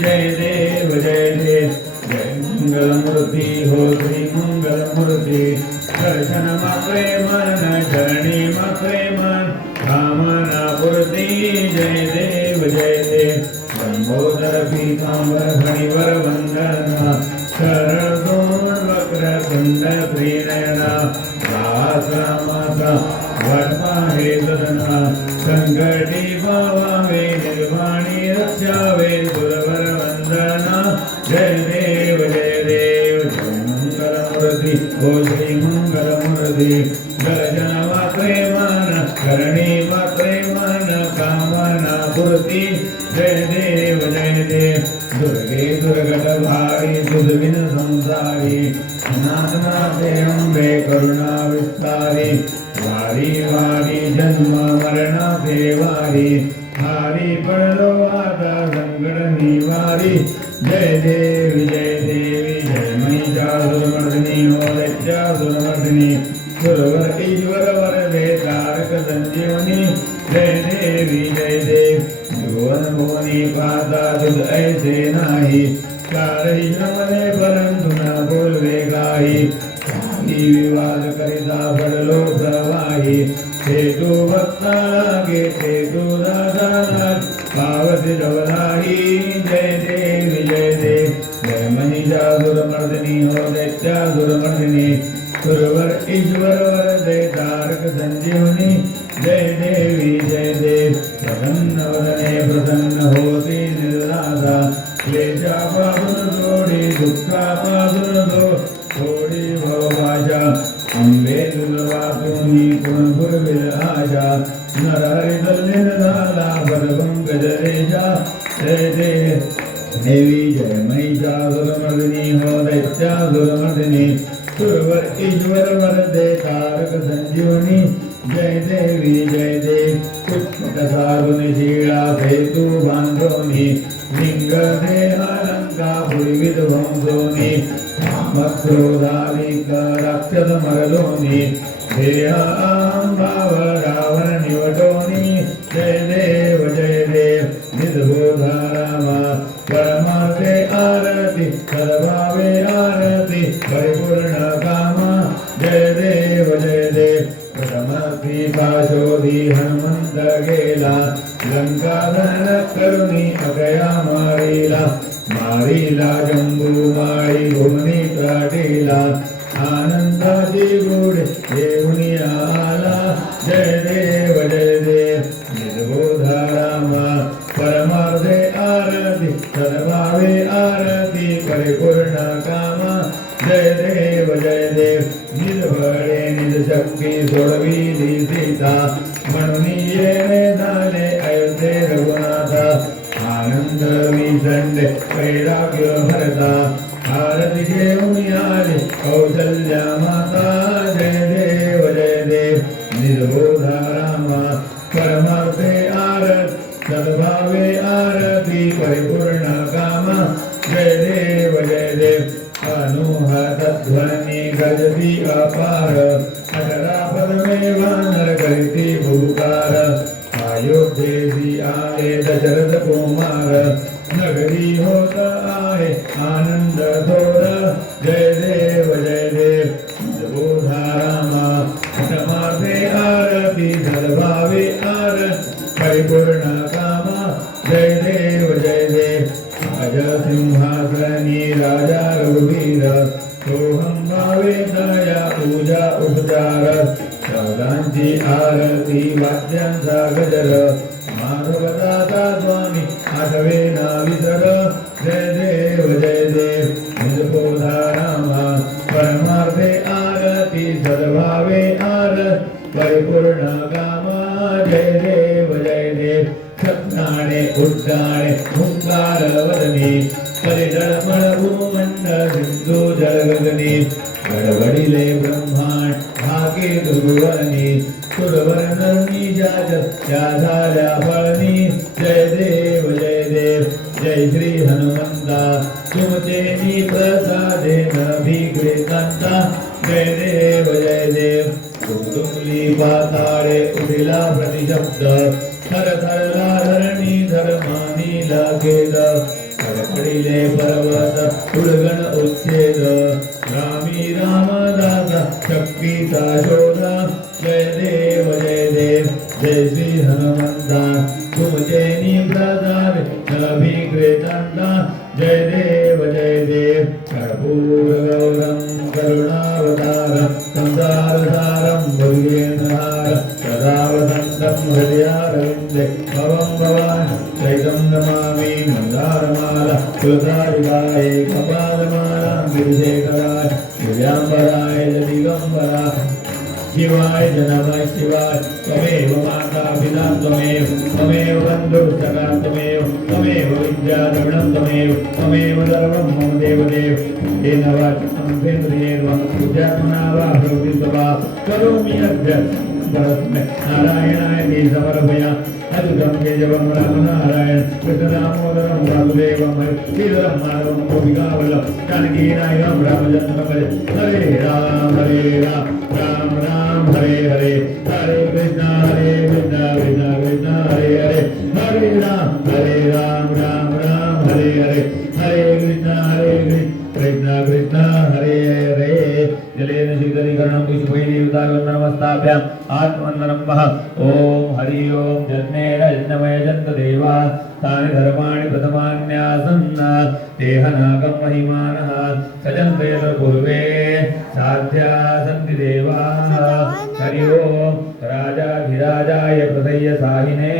जय देव जय देव जय मंगलमूर्ती होती मंगलमूर्ती दर्शन मात्रे मन शरणी मात्रे मन कामना पूर्ती जय देव जय देव लंबोदर पीतांबर फणीवर वंदना शरण दोन वक्र कुंड त्रिनयना रामाचा वटपा हे ददना संकटी पावावे निर्वाणी रक्षावे दुर्वर वंदना जय देव जय देव जय मंगलमूर्ती हो श्री मंगलमूर्ती दर्शन मात्रे मन करणी मात्रे मन कामना पूर्ती जय देव जय देव दुर्गे दुर्गट भारी दुर्विन संसारी अनाथनाथे अंबे करुणा विस्तारी वारी वारी जन्म मरणाचे वारी हारी पडलो आता संकट निवारी जय देवी जय देवी जय महिषासुरमर्दिनी हो दैत्यासुरमर्दिनी सुरवर ईश्वर वरदे तारक संजीवनी जय देवी जय देव भुवन भुवनी पाता तुझ ऐसे नाही चारही श्रमले परंतु न बोलवे काही काही विवाद करिता पडलो प्रवाही ते तू भक्ता लागे ते तू दादा पावती जवलाही जय देवी जय देव जय महिषासुरमर्दिनी हो दैत्यासुरमर्दिनी सुरवर ईश्वर वरदे तारक संजीवनी जय देवी जय देव प्रसन्न वदने प्रसन्न होती निर्दाता क्लेशापासून सोडी दुःखापासून सोडी भवभाषा अंबे दुर्वा तुम्ही पुनर्भुर्विल आशा नरहरि दल्लिन झाला भरभंग जरेशा जय देव देवी जय महिषासुरमर्दिनी हो दैत्यासुरमर्दिनी सुरवर ईश्वर वरदे तारक संजीवनी जय देवी जय देव पुष्पक सारुनि शीळा सेतु बांधोनी लिंग देहालंका पुरविद वंशोनी कामक्रोधालिक राक्षस मरलोनी देह भाव रावण निवटोनी जय देव जय देव निधबोधा रामा परमार्थे आरती सर्वावे आरती परिपूर्ण कामा जय देव जय देव प्रथमस्ती पाशोधी हनुमंत गेला लंका धन करुणी अगया मारीला जंबू माळी भुवनी काटीला आनंदाची गुढ येऊनी आला जय देव निर्बोधा रामा परमार्थे आरती सर्वावे आरती परिपूर्ण कामा जय देव निर्भळे निजशक्ती सोडविली सीता म्हणून येणे झाले अयोध्ये रघुनाथा आनंद विसंडे वैराग्य भरता आरती घेऊन आले कौशल्या माता जय देव निर्बोधा रामा परमार्थे आरती सद्भावे आरती परिपूर्ण कामा जय देव अनुहतध्वनि गजति अपार अटरा पदमे वानर करिति भूकार अयोध्येसी आले दशरथ कुमार नगरी होत आहे आनंद थोर जय देव बोधारामा क्षमार्थे आरती सद्भावे आर परिपूर्ण कामा जय देव राज सिंहासनी राजा रघुवीर सोहम भावे दया पूजा उपचार शब्दांची आरती वाद्यांचा गजर माधवदाता स्वामी आठवे ना विसर जय देव निजबोधारामा परमार्थे आरती सद्भावे आर परिपूर्ण कामा जय देव सप्ताणे उड्डाणे हुंकार वदनी परिजळमळ भूमंडळ सिंधू जलगगनी गडबडिले ब्रह्मांड भागे दुर्वरणी सुरवर नरणी जाज त्या झाल्या फळणी जय देव जय श्री हनुमंता तुमचे मी प्रसादेन भीग्रेकांता जय देव तुमली पाताळे उठिला प्रतिशब्द थर थरला धरणी धर्मानी लागेल खडखडिले पर्वत उलगण उच्छेद रामी रामदास शक्तीचा शोध जय देव जय श्री हनुमंता तुमचे निप्रसाद अभिक्रेतांता जय देव कर्पूर गौरम करुणावतार संसारसारं भुजगेन्द्रहार सदा वसन्तं हृदयारविन्दे भवं भवान् चैतं नमामि मन्दारमाला तुलसायुगाय कपालमालां गिरिशेखराय दिव्याम्बराय दिगम्बराय शिवाय नमः शिवाय त्वमेव माता पिता त्वमेव बन्धुः सखा त्वमेव विद्या द्रविणं त्वमेव सर्वं मम देवदेव येन वाचनं सेन्द्रियेण बुद्ध्यात्मना वा प्रवृत्तिर्वा करोमि अद्य परस्मै नारायणाय ते समर्पया अद्भुतं केशवं रामनारायण कृष्णदामोदरं वासुदेवं श्रीधरं माधवं गोपिकावल्लभं जानकीनायकं रामचन्द्रं हरे राम राम राम हरे हरे कृष्ण कृष्ण कृष्ण हरे हरे हरे राम राम हरे हरे कृष्ण कृष्ण हरे हरे जलेन शीतलीकरणं पुष्पैर्देवतावन्दनमस्ताभ्याम् आत्मवन्दनं वः ॐ हरि ओं जन्मेन यज्ञमयजन्त देवा तानि धर्माणि प्रथमान्यासन् देहनागं महिमानः सजन्त यत्र पूर्वे साध्या सन्ति देवाः हरि ओं राजाधिराजाय प्रसय्य साहिने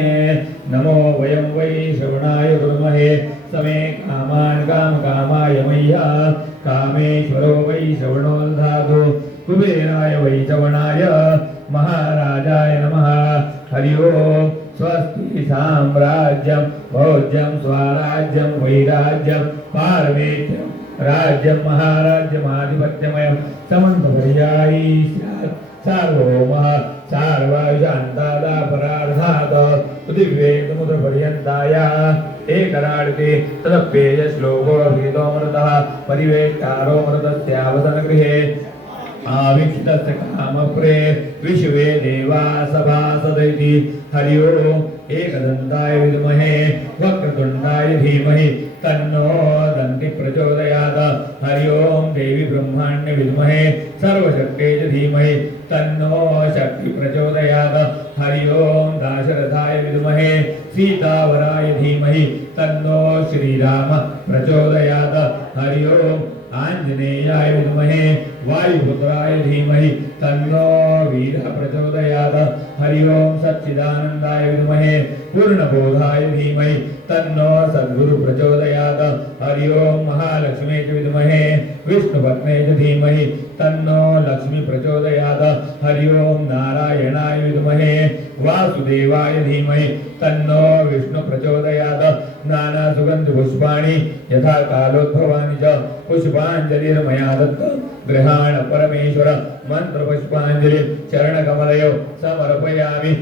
नमो वयं वै श्रवणाय कुर्महे समे कामान् कामकामाय मह्यः कामेश्वरो वै श्रवणोऽधातु कुबेराय वै श्रवणाय महाराजाय नमः हरि ओं स्वस्ति साम्राज्यं भोज्यं स्वराज्यं वैराज्यं पारमेत्यं राज्यं महाराज्यमाधिपत्यमयं समन्तपर्यायी स्यात् सार्वभौमः सार्वायुषान्तादापरार्थात् उदिग्वेदमुद्रपर्यन्ताय एकराडते तदप्येय श्लोकोऽभिहितोऽमृतः परिवेष्टारोऽमृतस्यावसनगृहे आवीक्षितस्य कामप्रे विश्वे देवा सभासदैति हरि ओम् एकदन्ताय विद्महे वक्रतुण्डाय धीमहि तन्नो दन्ति प्रचोदयात् हरि ओम् देवी ब्रह्माण्य विद्महे सर्वशक्ते च धीमहि तन्नो शक्ति प्रचोदयात् हरि ओम् दाशरथाय विद्महे सीतावराय धीमहि तन्नो श्रीराम प्रचोदयात् हरि ओम् आंजनेयाय विद्महे वायुपुत्राय धीमहि तन्नो वीरः प्रचोदयात् हरि ओम् सच्चिदानन्दाय विद्महे पूर्णबोधाय धीमहि तन्नो सद्गुरु प्रचोदयात् हरि ओम् महालक्ष्मी च विद्महे विष्णुपत्ने च धीमहि तन्नो लक्ष्मी प्रचोदयात् हरि ओम् नारायणाय विद्महे वासुदेवाय धीमहि तन्नो विष्णु प्रचोदयात् नाना सुगन्ध पुष्पाणि यथा कालोद्भवानि च पुष्पाञ्जलिर्मया दत्तं गृहाण परमेश्वर मंत्र पुष्पांजलि चरण कमलयो समर्पयामि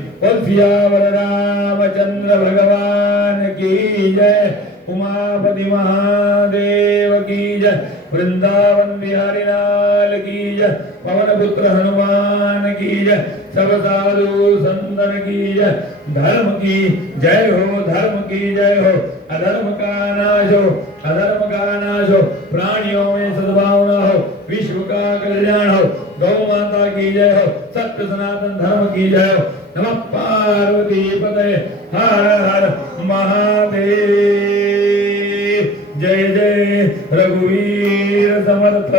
सियावर रामचंद्र भगवान की जय उमापति महादेव की जय वृंदावन बिहारी लाल की जय पवन पुत्र हनुमान की जय सब साधु संतन की जय धर्म की जय हो धर्म की जय हो अधर्म का नाश हो अधर्म का नाश हो प्राणियों में सद्भावना हो विश्व का कल्याण हो गौ माता की जय हो सत्य सनातन धर्म की जय हो नमः पार्वती पते हर हर महादेव जय जय रघुवीर समर्थ